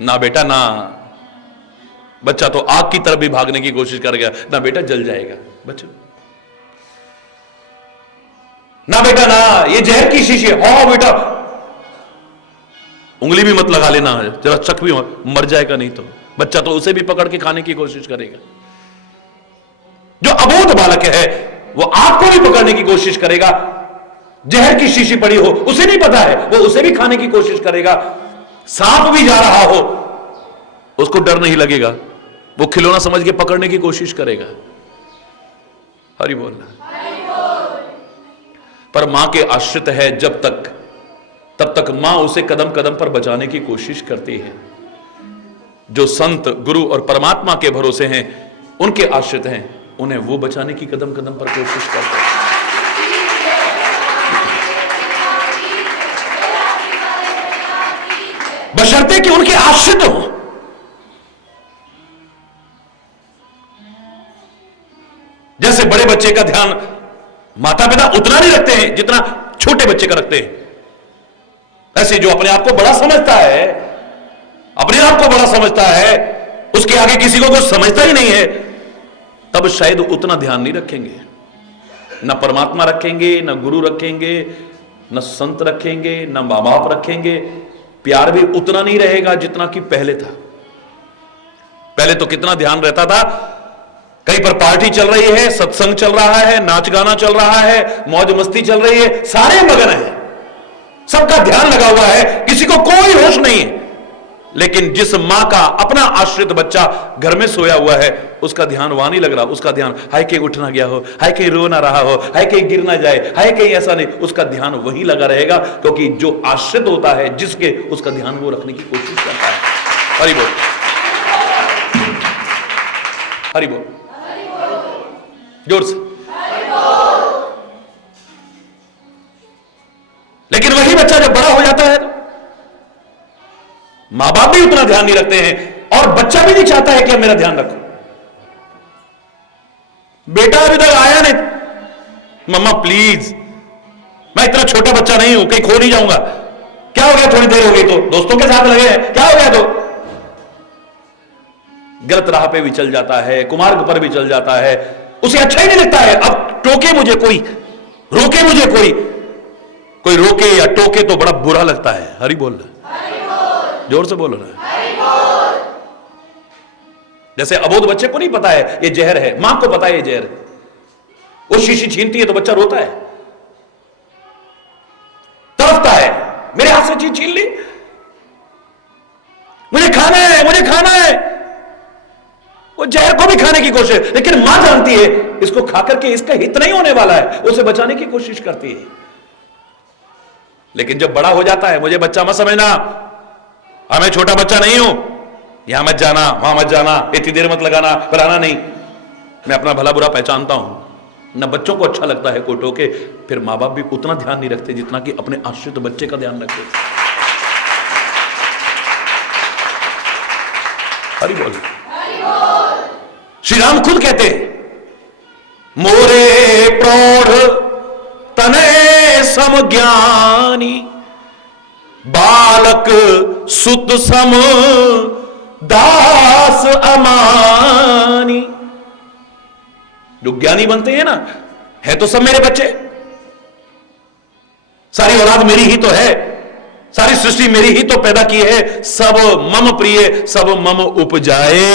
ना बेटा, ना बच्चा तो आग की तरफ भी भागने की कोशिश करेगा, ना बेटा जल जाएगा बच्चा, ना बेटा ना ये जहर की शीशी, हाँ बेटा उंगली भी मत लगा लेना, जरा चख भी मर जाएगा नहीं तो। बच्चा तो उसे भी पकड़ के खाने की कोशिश करेगा। जो अबोध बालक है वो आग को भी पकड़ने की कोशिश करेगा, जहर की शीशी पड़ी हो उसे नहीं पता है, वो उसे भी खाने की कोशिश करेगा। सांप भी जा रहा हो उसको डर नहीं लगेगा, वो खिलौना समझ के पकड़ने की कोशिश करेगा। हरि बोल। पर मां के आश्रित है जब तक, तब तक मां उसे कदम कदम पर बचाने की कोशिश करती है। जो संत गुरु और परमात्मा के भरोसे हैं, उनके आश्रित हैं, उन्हें वो बचाने की कदम कदम पर कोशिश करते हैं। बशर्ते कि उनके आश्रित हो। जैसे बड़े बच्चे का ध्यान माता पिता उतना नहीं रखते हैं जितना छोटे बच्चे का रखते हैं, ऐसे जो अपने आप को बड़ा समझता है, अपने आप को बड़ा समझता है, उसके आगे किसी को कुछ समझता ही नहीं है, तब शायद उतना ध्यान नहीं रखेंगे। न परमात्मा रखेंगे, न गुरु रखेंगे, न संत रखेंगे, न मां बाप रखेंगे। प्यार भी उतना नहीं रहेगा जितना कि पहले था। पहले तो कितना ध्यान रहता था, कहीं पर पार्टी चल रही है, सत्संग चल रहा है, नाच गाना चल रहा है, मौज मस्ती चल रही है, सारे मगन हैं, सबका ध्यान लगा हुआ है, किसी को कोई होश नहीं है। लेकिन जिस मां का अपना आश्रित बच्चा घर में सोया हुआ है, उसका ध्यान वहां नहीं लग रहा, उसका ध्यान हाय कहीं उठ ना गया हो, हाय कहीं रो ना रहा हो, हाय कहीं गिर ना जाए, हाय कहीं ऐसा नहीं, उसका ध्यान वहीं लगा रहेगा। क्योंकि जो आश्रित होता है जिसके, उसका ध्यान वो रखने की कोशिश करता है। हरि बोल, हरि बोल, जोर से। लेकिन वही बच्चा जब बड़ा हो जाता है, मां बाप भी उतना ध्यान नहीं रखते हैं और बच्चा भी नहीं चाहता है कि मेरा ध्यान रखो। बेटा अभी तक आया नहीं, मम्मा प्लीज, मैं इतना छोटा बच्चा नहीं हूं, कहीं खो नहीं जाऊंगा। क्या हो गया, थोड़ी देर हो गई तो दोस्तों के साथ लगे हैं, क्या हो गया? तो गलत राह पे भी चल जाता है, कुमार्ग पर भी चल जाता है, उसे अच्छा ही नहीं लगता है। अब टोके मुझे कोई, रोके मुझे कोई रोके या टोके तो बड़ा बुरा लगता है। हरि बोल, जोर से बोलो ना। जैसे अबोध बच्चे को नहीं पता है ये जहर है, मां को पता है ये जहर है। वो शीशी छीनती है तो बच्चा रोता है, तरसता है, मेरे हाथ से चीज छीन ली, मुझे खाना है, मुझे खाना है। वो जहर को भी खाने की कोशिश, लेकिन मां जानती है इसको खाकर के इसका हित नहीं होने वाला है, उसे बचाने की कोशिश करती है। लेकिन जब बड़ा हो जाता है, मुझे बच्चा मत समझना, मैं छोटा बच्चा नहीं हूं, यहां मत जाना, वहां मत जाना, इतनी देर मत लगाना, फलाना नहीं, मैं अपना भला बुरा पहचानता हूं। न बच्चों को अच्छा लगता है कोई टोके, फिर मां बाप भी उतना ध्यान नहीं रखते जितना कि अपने आश्रित बच्चे का ध्यान रखते। हरि बोल। श्री राम खुद कहते हैं, मोरे प्रौढ़ तने सम ज्ञानी, बालक सुत सम दास अमानी। जो ज्ञानी बनते हैं ना, है तो सब मेरे बच्चे, सारी औलाद मेरी ही तो है, सारी सृष्टि मेरी ही तो पैदा की है। सब मम प्रिय सब मम उपजाए,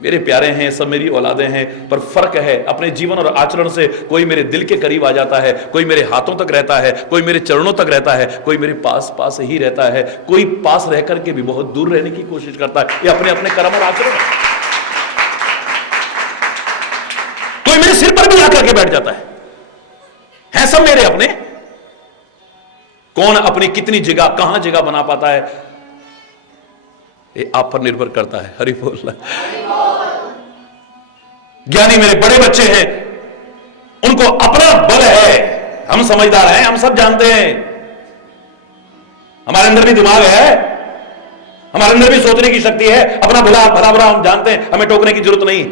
मेरे प्यारे हैं, सब मेरी औलादें हैं। पर फर्क है अपने जीवन और आचरण से। कोई मेरे दिल के करीब आ जाता है, कोई मेरे हाथों तक रहता है, कोई मेरे चरणों तक रहता है, कोई मेरे पास पास ही रहता है, कोई पास रह करके भी बहुत दूर रहने की कोशिश करता है। ये अपने अपने कर्म और आचरण। कोई मेरे सिर पर भी आकर के बैठ जाता है सब मेरे अपने। कौन अपनी कितनी जगह कहां जगह बना पाता है, ये आप पर निर्भर करता है। हरि बोल। ज्ञानी मेरे बड़े बच्चे हैं, उनको अपना बल है। हम समझदार हैं, हम सब जानते हैं, हमारे अंदर भी दिमाग है, हमारे अंदर भी सोचने की शक्ति है। अपना भला भला बुरा हम जानते हैं, हमें टोकने की जरूरत नहीं।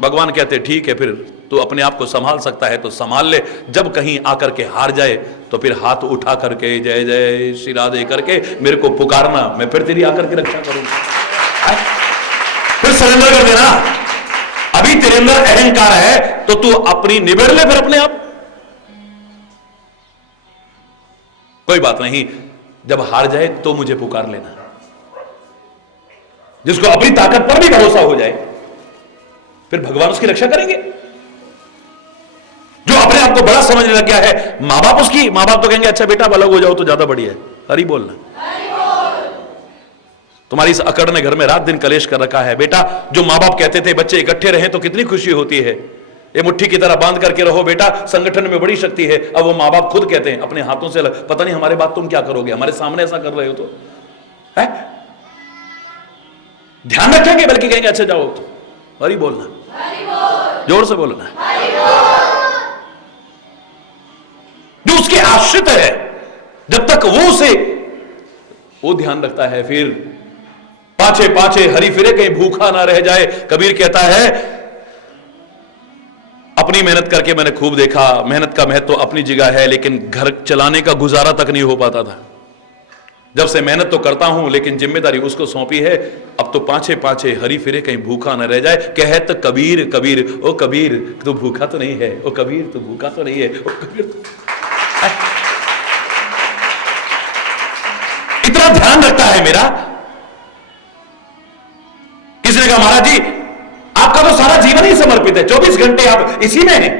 भगवान कहते ठीक है, फिर तू अपने आप को संभाल सकता है तो संभाल ले। जब कहीं आकर के हार जाए तो फिर हाथ उठा करके जय जय श्री राधे करके मेरे को पुकारना, मैं फिर तेरी आकर के रक्षा करूंगा। फिर सरेंडर कर देना। अभी तेरे अंदर अहंकार है तो तू अपनी निबेड़ ले फिर अपने आप। कोई बात नहीं, जब हार जाए तो मुझे पुकार लेना। जिसको अपनी ताकत पर भी भरोसा हो जाए फिर भगवान उसकी रक्षा करेंगे। जो अपने आप को बड़ा समझने लग गया है, मां बाप तो कहेंगे अच्छा बेटा अलग हो जाओ तो ज्यादा बढ़िया है। हरि बोलना। तुम्हारी इस अकड़ ने घर में रात दिन कलेश कर रखा है। बेटा जो मां बाप कहते थे बच्चे इकट्ठे रहें तो कितनी खुशी होती है, ये मुट्ठी की तरह बांध करके रहो बेटा, संगठन में बड़ी शक्ति है। अब वो मां बाप खुद कहते हैं अपने हाथों से अलग, पता नहीं हमारे बात तुम क्या करोगे, हमारे सामने ऐसा कर रहे हो तो है? ध्यान रखेंगे बल्कि कहेंगे अच्छा जाओ तो। हरि बोलना, जोर से बोलना। जो उसके आश्रित है, जब तक वो ध्यान रखता है, फिर पाछे पाछे हरी फिरे कहीं भूखा ना रह जाए। कबीर कहता है अपनी मेहनत करके मैंने खूब देखा, मेहनत का महत्व तो अपनी जगह है, लेकिन घर चलाने का गुजारा तक नहीं हो पाता था। जब से मेहनत तो करता हूं लेकिन जिम्मेदारी उसको सौंपी है, अब तो पाछे पाछे हरी फिरे कहीं भूखा न रह जाए। कहत कबीर कबीर, ओ कबीर तू भूखा तो नहीं है, ओ कबीर तू भूखा तो नहीं है, ओ कबीर। इतना ध्यान रखता है मेरा। किसी ने कहा महाराज जी आपका तो सारा जीवन ही समर्पित है, 24 घंटे आप इसी में हैं,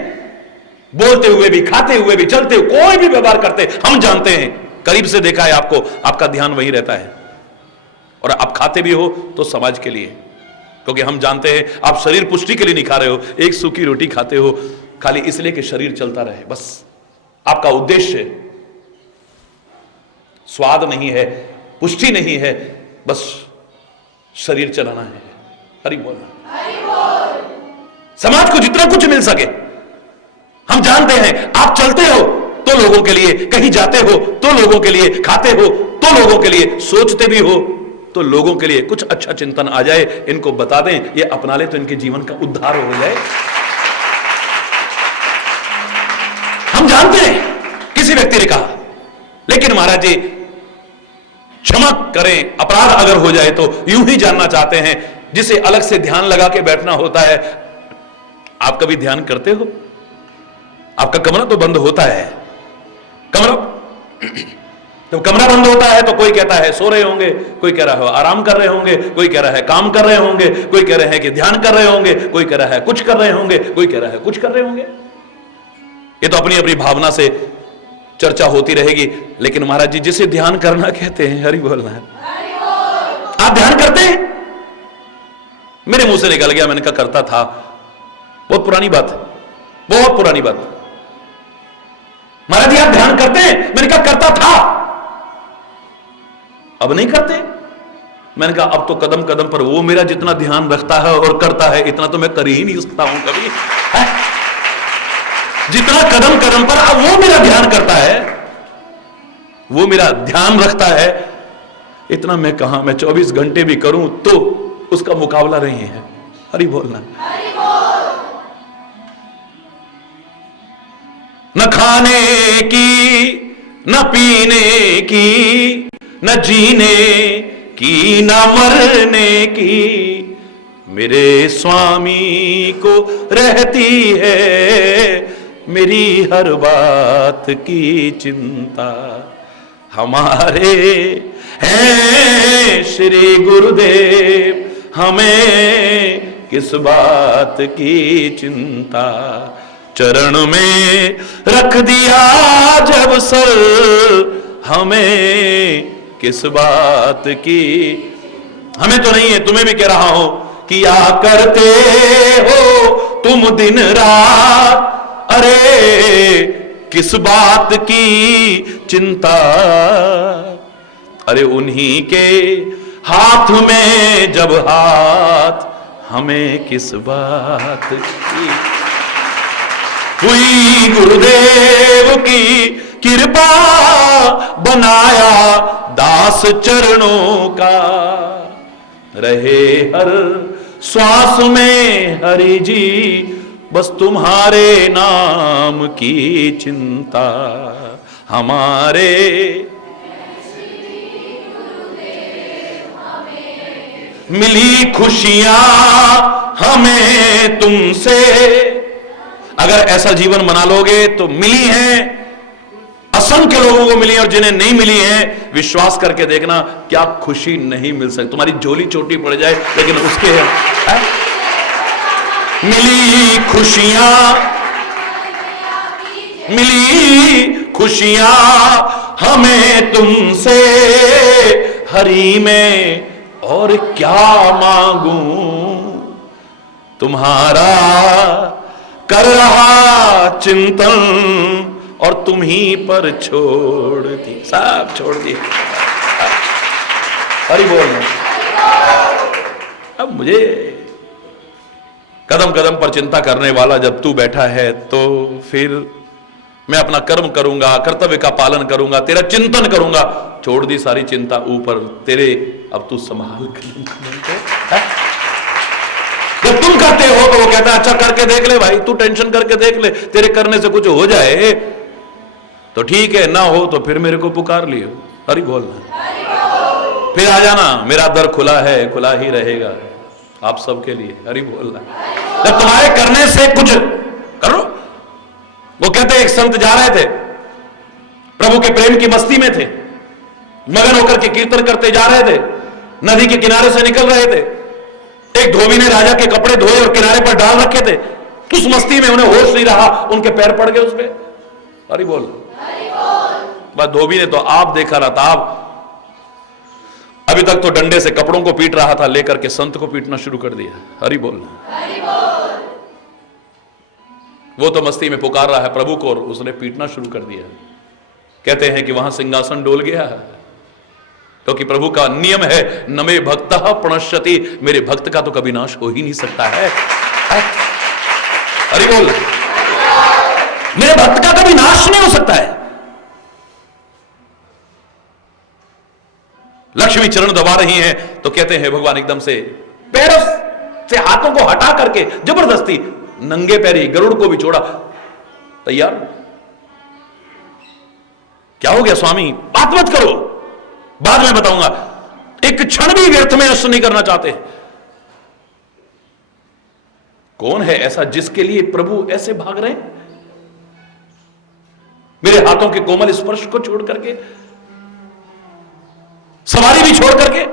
बोलते हुए भी, खाते हुए भी, चलते हुए, कोई भी व्यवहार करते, हम जानते हैं, करीब से देखा है आपको, आपका ध्यान वहीं रहता है। और आप खाते भी हो तो समाज के लिए, क्योंकि हम जानते हैं आप शरीर पुष्टि के लिए नहीं खा रहे हो, एक सूखी रोटी खाते हो खाली इसलिए कि शरीर चलता रहे, बस आपका उद्देश्य स्वाद नहीं है, पुष्टि नहीं है, बस शरीर चलाना है। हरि बोलना। समाज को जितना कुछ मिल सके, हम जानते हैं आप चलते हो तो लोगों के लिए, कहीं जाते हो तो लोगों के लिए, खाते हो तो लोगों के लिए, सोचते भी हो तो लोगों के लिए। कुछ अच्छा चिंतन आ जाए, इनको बता दें, ये अपना ले तो इनके जीवन का उद्धार हो जाए। हम जानते हैं किसी व्यक्ति ने कहा, लेकिन महाराज जी क्षमा करें, अपराध अगर हो जाए तो यूं ही जानना चाहते हैं, जिसे अलग से ध्यान लगा के बैठना होता है। आप कभी ध्यान करते हो? आपका कमरा तो बंद होता है, कमरा तो कमरा बंद होता है तो कोई कहता है सो रहे होंगे, कोई कह रहा है आराम कर रहे होंगे, कोई कह रहा है काम कर रहे होंगे, कोई कह रहे हैं कि ध्यान कर रहे होंगे, कोई कह रहा है कुछ कर रहे होंगे, कोई कह रहा है कुछ कर रहे होंगे। ये तो अपनी अपनी भावना से चर्चा होती रहेगी। लेकिन महाराज जी जिसे ध्यान करना कहते हैं, हरि बोलना है। आप ध्यान करते हैं? मेरे मुंह से निकल गया, मैंने कहा करता था। बहुत पुरानी बात, बहुत पुरानी बात। महाराज जी आप ध्यान करते हैं? मैंने कहा करता था। अब नहीं करते? मैंने कहा अब तो कदम कदम पर वो मेरा जितना ध्यान रखता है और करता है, इतना तो मैं कर ही नहीं सकता हूं कभी। जितना कदम कदम पर अब वो मेरा ध्यान करता है, वो मेरा ध्यान रखता है, इतना मैं कहां, मैं 24 घंटे भी करूं तो उसका मुकाबला नहीं है। हरि बोलना। न खाने की, न पीने की, न जीने की, न मरने की, मेरे स्वामी को रहती है मेरी हर बात की चिंता। हमारे हैं श्री गुरुदेव, हमें किस बात की चिंता। चरण में रख दिया जब सर, हमें किस बात की। हमें तो नहीं है, तुम्हें भी कह रहा हूं, किया करते हो तुम दिन रात, अरे किस बात की चिंता। अरे उन्हीं के हाथ में जब हाथ, हमें किस बात की। हुई गुरुदेव की कृपा, बनाया दास चरणों का, रहे हर श्वास में हरि जी, बस तुम्हारे नाम की चिंता। हमारे मिली खुशियां हमें तुमसे, अगर ऐसा जीवन बना लोगे तो मिली है, असंख्य लोगों को मिली, और जिन्हें नहीं मिली है विश्वास करके देखना क्या खुशी नहीं मिल सकती। तुम्हारी झोली छोटी पड़ जाए लेकिन उसके है? मिली खुशियां, मिली खुशियां हमें तुमसे, हरि में और क्या मांगूं। तुम्हारा कर रहा चिंतन, और तुम ही पर छोड़ दी, सब छोड़ दी। हरि बोल। अब मुझे कदम कदम पर चिंता करने वाला जब तू बैठा है, तो फिर मैं अपना कर्म करूंगा, कर्तव्य का पालन करूंगा, तेरा चिंतन करूंगा। छोड़ दी सारी चिंता ऊपर तेरे, अब तू संभाल कर। जब तुम करते हो तो वो कहता है अच्छा करके देख ले भाई, तू टेंशन करके देख ले, तेरे करने से कुछ हो जाए तो ठीक है, ना हो तो फिर मेरे को पुकार लियो। हरि बोलना। फिर आ जाना, मेरा दर खुला है, खुला ही रहेगा आप सबके लिए। हरि बोलना। जब तुम्हारे करने से कुछ करो। वो कहते एक संत जा रहे थे, प्रभु के प्रेम की मस्ती में थे, मगन होकर के कीर्तन करते जा रहे थे, नदी के किनारे से निकल रहे थे। एक धोबी ने राजा के कपड़े धोए और किनारे पर डाल रखे थे। उस मस्ती में उन्हें होश नहीं रहा, उनके पैर पड़ गए उसपे। हरि बोल। बस धोबी ने तो आप देखा रहा था, आप अभी तक तो डंडे से कपड़ों को पीट रहा था, लेकर के संत को पीटना शुरू कर दिया। हरि बोल। वो तो मस्ती में पुकार रहा है प्रभु को, और उसने पीटना शुरू कर दिया। कहते हैं कि वहां सिंहासन डोल गया, क्योंकि प्रभु का नियम है न मे भक्तः प्रणश्यति, मेरे भक्त का तो कभी नाश हो ही नहीं सकता है। हरि बोल। मेरे भक्त का कभी नाश नहीं हो सकता है। लक्ष्मी चरण दबा रही हैं तो कहते हैं भगवान एकदम से पैरों से हाथों को हटा करके जबरदस्ती नंगे पैरी गरुड़ को भी छोड़ा। तैयार? क्या हो गया स्वामी? बात मत करो, बाद में बताऊंगा। एक क्षण भी व्यर्थ में नष्ट नहीं करना चाहते। कौन है ऐसा जिसके लिए प्रभु ऐसे भाग रहे हैं? मेरे हाथों के कोमल स्पर्श को छोड़ करके, सवारी भी छोड़ करके,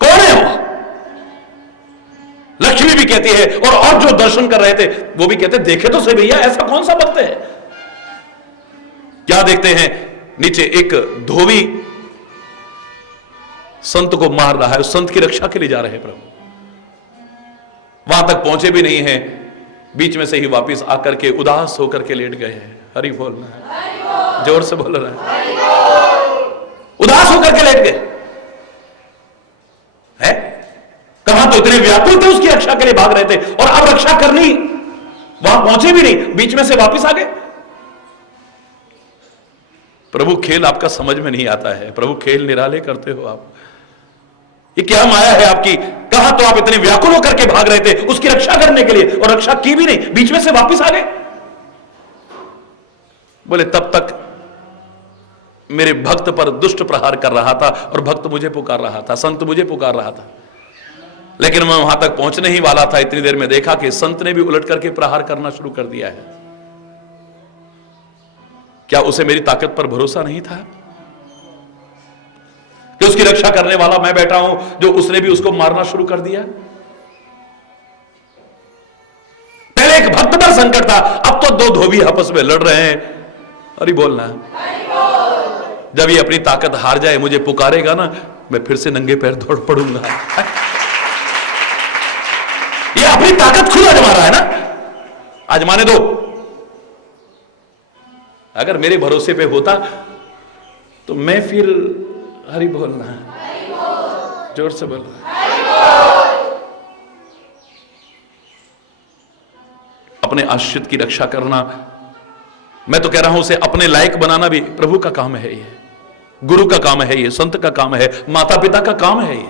कौन है वो? लक्ष्मी भी कहती है, और जो दर्शन कर रहे थे वो भी कहते, देखे तो सही भैया ऐसा कौन सा भक्त है। क्या देखते हैं? नीचे एक धोबी संत को मार रहा है, उस संत की रक्षा के लिए जा रहे हैं प्रभु। वहां तक पहुंचे भी नहीं है, बीच में से ही वापस आकर के उदास होकर के लेट गए हैं। हरि बोलना है, जोर से बोल रहा है। उदास होकर के लेट गए है। कहां तो इतने व्याकुल थे, उसकी रक्षा के लिए भाग रहे थे, और अब रक्षा करनी, वहां पहुंचे भी नहीं, बीच में से वापस आ गए। प्रभु खेल आपका समझ में नहीं आता है, प्रभु खेल निराले करते हो आप। ये क्या माया है आपकी? कहां तो आप इतने व्याकुल होकर के भाग रहे थे उसकी रक्षा करने के लिए, और रक्षा की भी नहीं, बीच में से वापस आ गए। बोले तब तक मेरे भक्त पर दुष्ट प्रहार कर रहा था और भक्त मुझे पुकार रहा था, संत मुझे पुकार रहा था, लेकिन मैं वहां तक पहुंचने ही वाला था, इतनी देर में देखा कि संत ने भी उलट करके प्रहार करना शुरू कर दिया है। क्या उसे मेरी ताकत पर भरोसा नहीं था कि उसकी रक्षा करने वाला मैं बैठा हूं, जो उसने भी उसको मारना शुरू कर दिया? पहले एक भक्त पर संकट था, अब तो दो धोबी आपस में लड़ रहे हैं। अरे बोलना, जब ये अपनी ताकत हार जाए, मुझे पुकारेगा ना, मैं फिर से नंगे पैर दौड़ पड़ूंगा। ये अपनी ताकत खुद आजमा रहा है ना, आजमाने दो। अगर मेरे भरोसे पे होता तो मैं फिर हरि बोलना, जोर से बोलना। अपने आश्रित की रक्षा करना, मैं तो कह रहा हूं उसे अपने लायक बनाना भी प्रभु का काम है, ये गुरु का काम है, ये संत का काम है, माता पिता का काम है। ये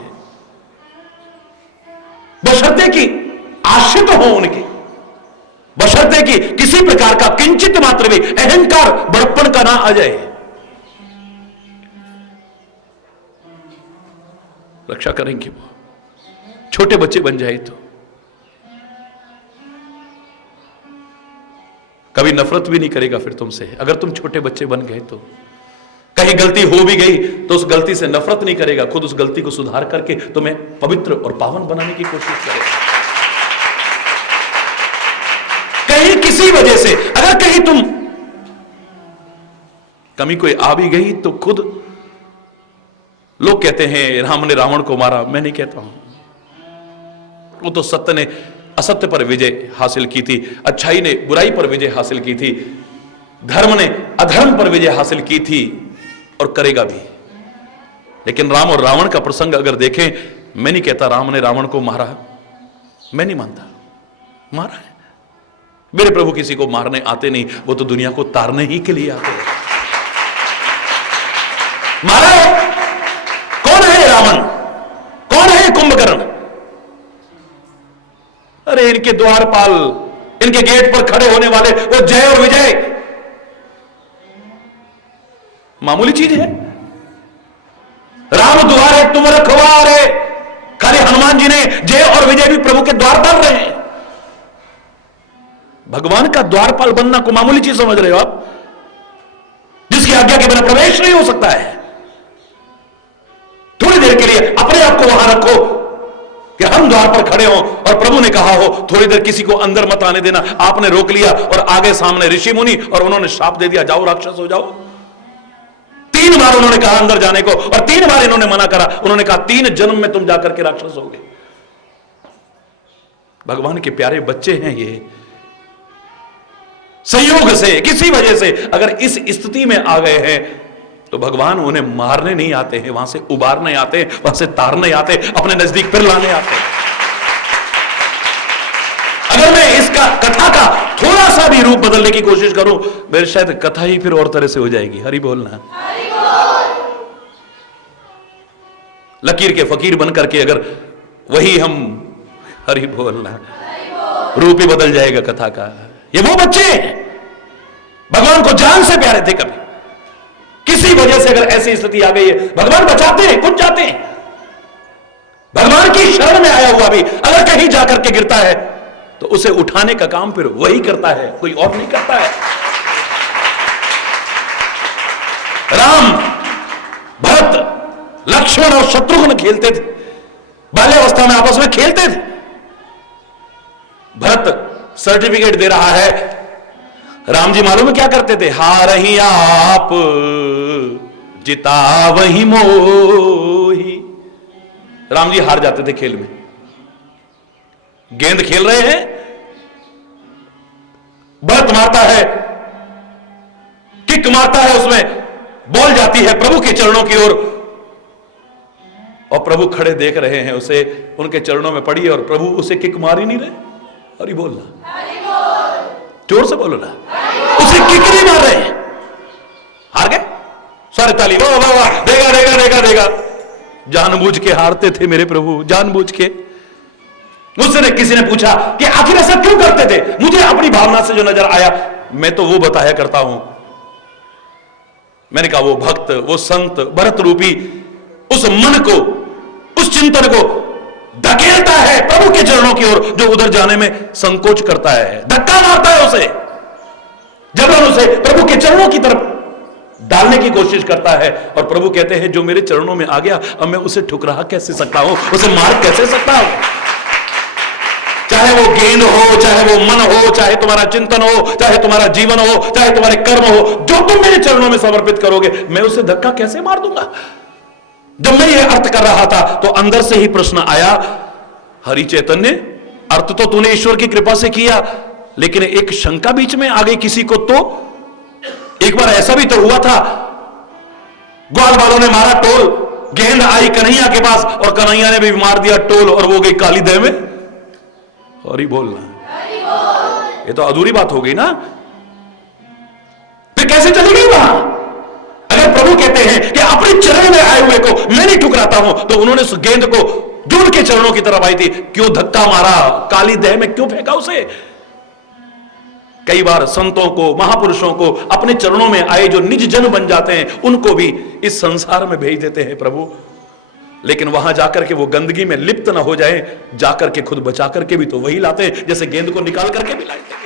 बशर्ते कि आश्रित हो उनके, बशर्ते कि किसी प्रकार का किंचित मात्र भी अहंकार बड़प्पन का ना आ जाए। रक्षा करेंगे वो, छोटे बच्चे बन जाए तो कभी नफरत भी नहीं करेगा फिर तुमसे। अगर तुम छोटे बच्चे बन गए तो कहीं गलती हो भी गई तो उस गलती से नफरत नहीं करेगा, खुद उस गलती को सुधार करके तुम्हें पवित्र और पावन बनाने की कोशिश करेगा। कहीं किसी वजह से अगर कहीं तुम कमी कोई आ भी गई तो खुद लोग कहते हैं राम ने रावण को मारा, मैं नहीं कहता हूं, वो तो सत्य ने असत्य पर विजय हासिल की थी, अच्छाई ने बुराई पर विजय हासिल की थी, धर्म ने अधर्म पर विजय हासिल की थी और करेगा भी। लेकिन राम और रावण का प्रसंग अगर देखें, मैं नहीं कहता राम ने रावण को मारा, मैं नहीं मानता मारा है। मेरे प्रभु किसी को मारने आते नहीं, वो तो दुनिया को तारने ही के लिए आते हैं। मारा है? कौन है रावण? कौन है कुंभकर्ण? अरे इनके द्वारपाल, इनके गेट पर खड़े होने वाले वो जय और विजय मामूली चीज है। राम द्वारे तुम रखवारे, खाली हनुमान जी ने जय और विजय भी प्रभु के द्वार पर रहे हैं। भगवान का द्वारपाल बनना को मामूली चीज समझ रहे हो आप, जिसकी आज्ञा के बिना प्रवेश नहीं हो सकता है। थोड़ी देर के लिए अपने आप को वहां रखो कि हम द्वार पर खड़े हों और प्रभु ने कहा हो थोड़ी देर किसी को अंदर मत आने देना, आपने रोक लिया और आगे सामने ऋषि मुनि और उन्होंने श्राप दे दिया, जाओ राक्षस हो जाओ। 3 बार उन्होंने कहा अंदर जाने को और 3 बार इन्होंने मना करा। उन्होंने कहा 3 जन्म में तुम जाकर के राक्षस होगे। भगवान के प्यारे बच्चे हैं ये, संयोग से किसी वजह से अगर इस स्थिति में आ गए हैं तो भगवान उन्हें मारने नहीं आते हैं, वहां से उबारने आते हैं, वहां से तारने आते हैं, अपने नजदीक फिर लाने आते हैं। अगर मैं इसका कथा का थोड़ा सा भी रूप बदलने की कोशिश करूं, मेरे शायद कथा ही फिर और तरह से हो जाएगी। हरि बोलना, लकीर के फकीर बन करके अगर वही हम हरि बोलना, रूप ही बदल जाएगा कथा का। ये वो बच्चे भगवान को जान से प्यारे थे, कभी किसी वजह से अगर ऐसी स्थिति आ गई है, भगवान बचाते हैं, कुछ जाते हैं। भगवान की शरण में आया हुआ भी अगर कहीं जाकर के गिरता है तो उसे उठाने का काम फिर वही करता है, कोई और नहीं करता है। राम, भरत, लक्ष्मण और शत्रुघ्न खेलते थे, बाल्यावस्था में आपस में खेलते थे। भरत सर्टिफिकेट दे रहा है, राम जी मालूम है क्या करते थे? हार ही आप जिता वही मोही। राम जी हार जाते थे खेल में, गेंद खेल रहे हैं, भरत मारता है, किक मारता है, उसमें बॉल जाती है प्रभु के चरणों की ओर और प्रभु खड़े देख रहे हैं उसे, उनके चरणों में पड़ी और प्रभु उसे किक मार ही नहीं रहे। अरे बोलना, जोर से बोलो ना, उसे किक नहीं मार रहे, हार गए। जोरदार ताली, वाह वाह वाह, देगा देगा देगा देगा। जानबूझ के हारते थे मेरे प्रभु, जानबूझ के। मुझसे किसी ने पूछा कि आखिर ऐसा क्यों करते थे, मुझे अपनी भावना से जो नजर आया मैं तो वो बताया करता हूं। मैंने कहा वो भक्त, वो संत, भरत रूपी उस मन को, उस चिंतन को धकेलता है प्रभु के चरणों की ओर, जो उधर जाने में संकोच करता है, धक्का मारता है उसे, जबरन उसे प्रभु के चरणों की तरफ डालने की कोशिश करता है। और प्रभु कहते हैं जो मेरे चरणों में आ गया, अब मैं उसे ठुकरा कैसे सकता हूं, उसे मार कैसे सकता हूं। चाहे वो गेंद हो, चाहे वो मन हो, चाहे तुम्हारा चिंतन हो, चाहे तुम्हारा जीवन हो, चाहे तुम्हारे कर्म हो, जो तुम मेरे चरणों में समर्पित करोगे, मैं उसे धक्का कैसे मार दूंगा। जब मैं ये अर्थ कर रहा था तो अंदर से ही प्रश्न आया, हरि चैतन्य, अर्थ तो तूने ईश्वर की कृपा से किया, लेकिन एक शंका बीच में आ गई किसी को। तो एक बार ऐसा भी तो हुआ था, ग्वाल वालों ने मारा टोल, गेंद आई कन्हैया के पास और कन्हैया ने भी मार दिया टोल, और वो गई काली देह में। और ही बोलना, ये तो अधूरी बात हो गई ना, फिर कैसे चली गई वहां। अगर प्रभु कहते हैं कि अपने चरण में आए हुए को मैं नहीं ठुकराता हूं, तो उन्होंने उस गेंद को जो उनके चरणों की तरफ आई थी क्यों धक्का मारा, काली देह में क्यों फेंका उसे। कई बार संतों को, महापुरुषों को, अपने चरणों में आए जो निज जन बन जाते हैं, उनको भी इस संसार में भेज देते हैं प्रभु, लेकिन वहां जाकर के वो गंदगी में लिप्त ना हो जाए, जाकर के खुद बचा करके भी तो वही लाते हैं, जैसे गेंद को निकाल करके भी लाते हैं।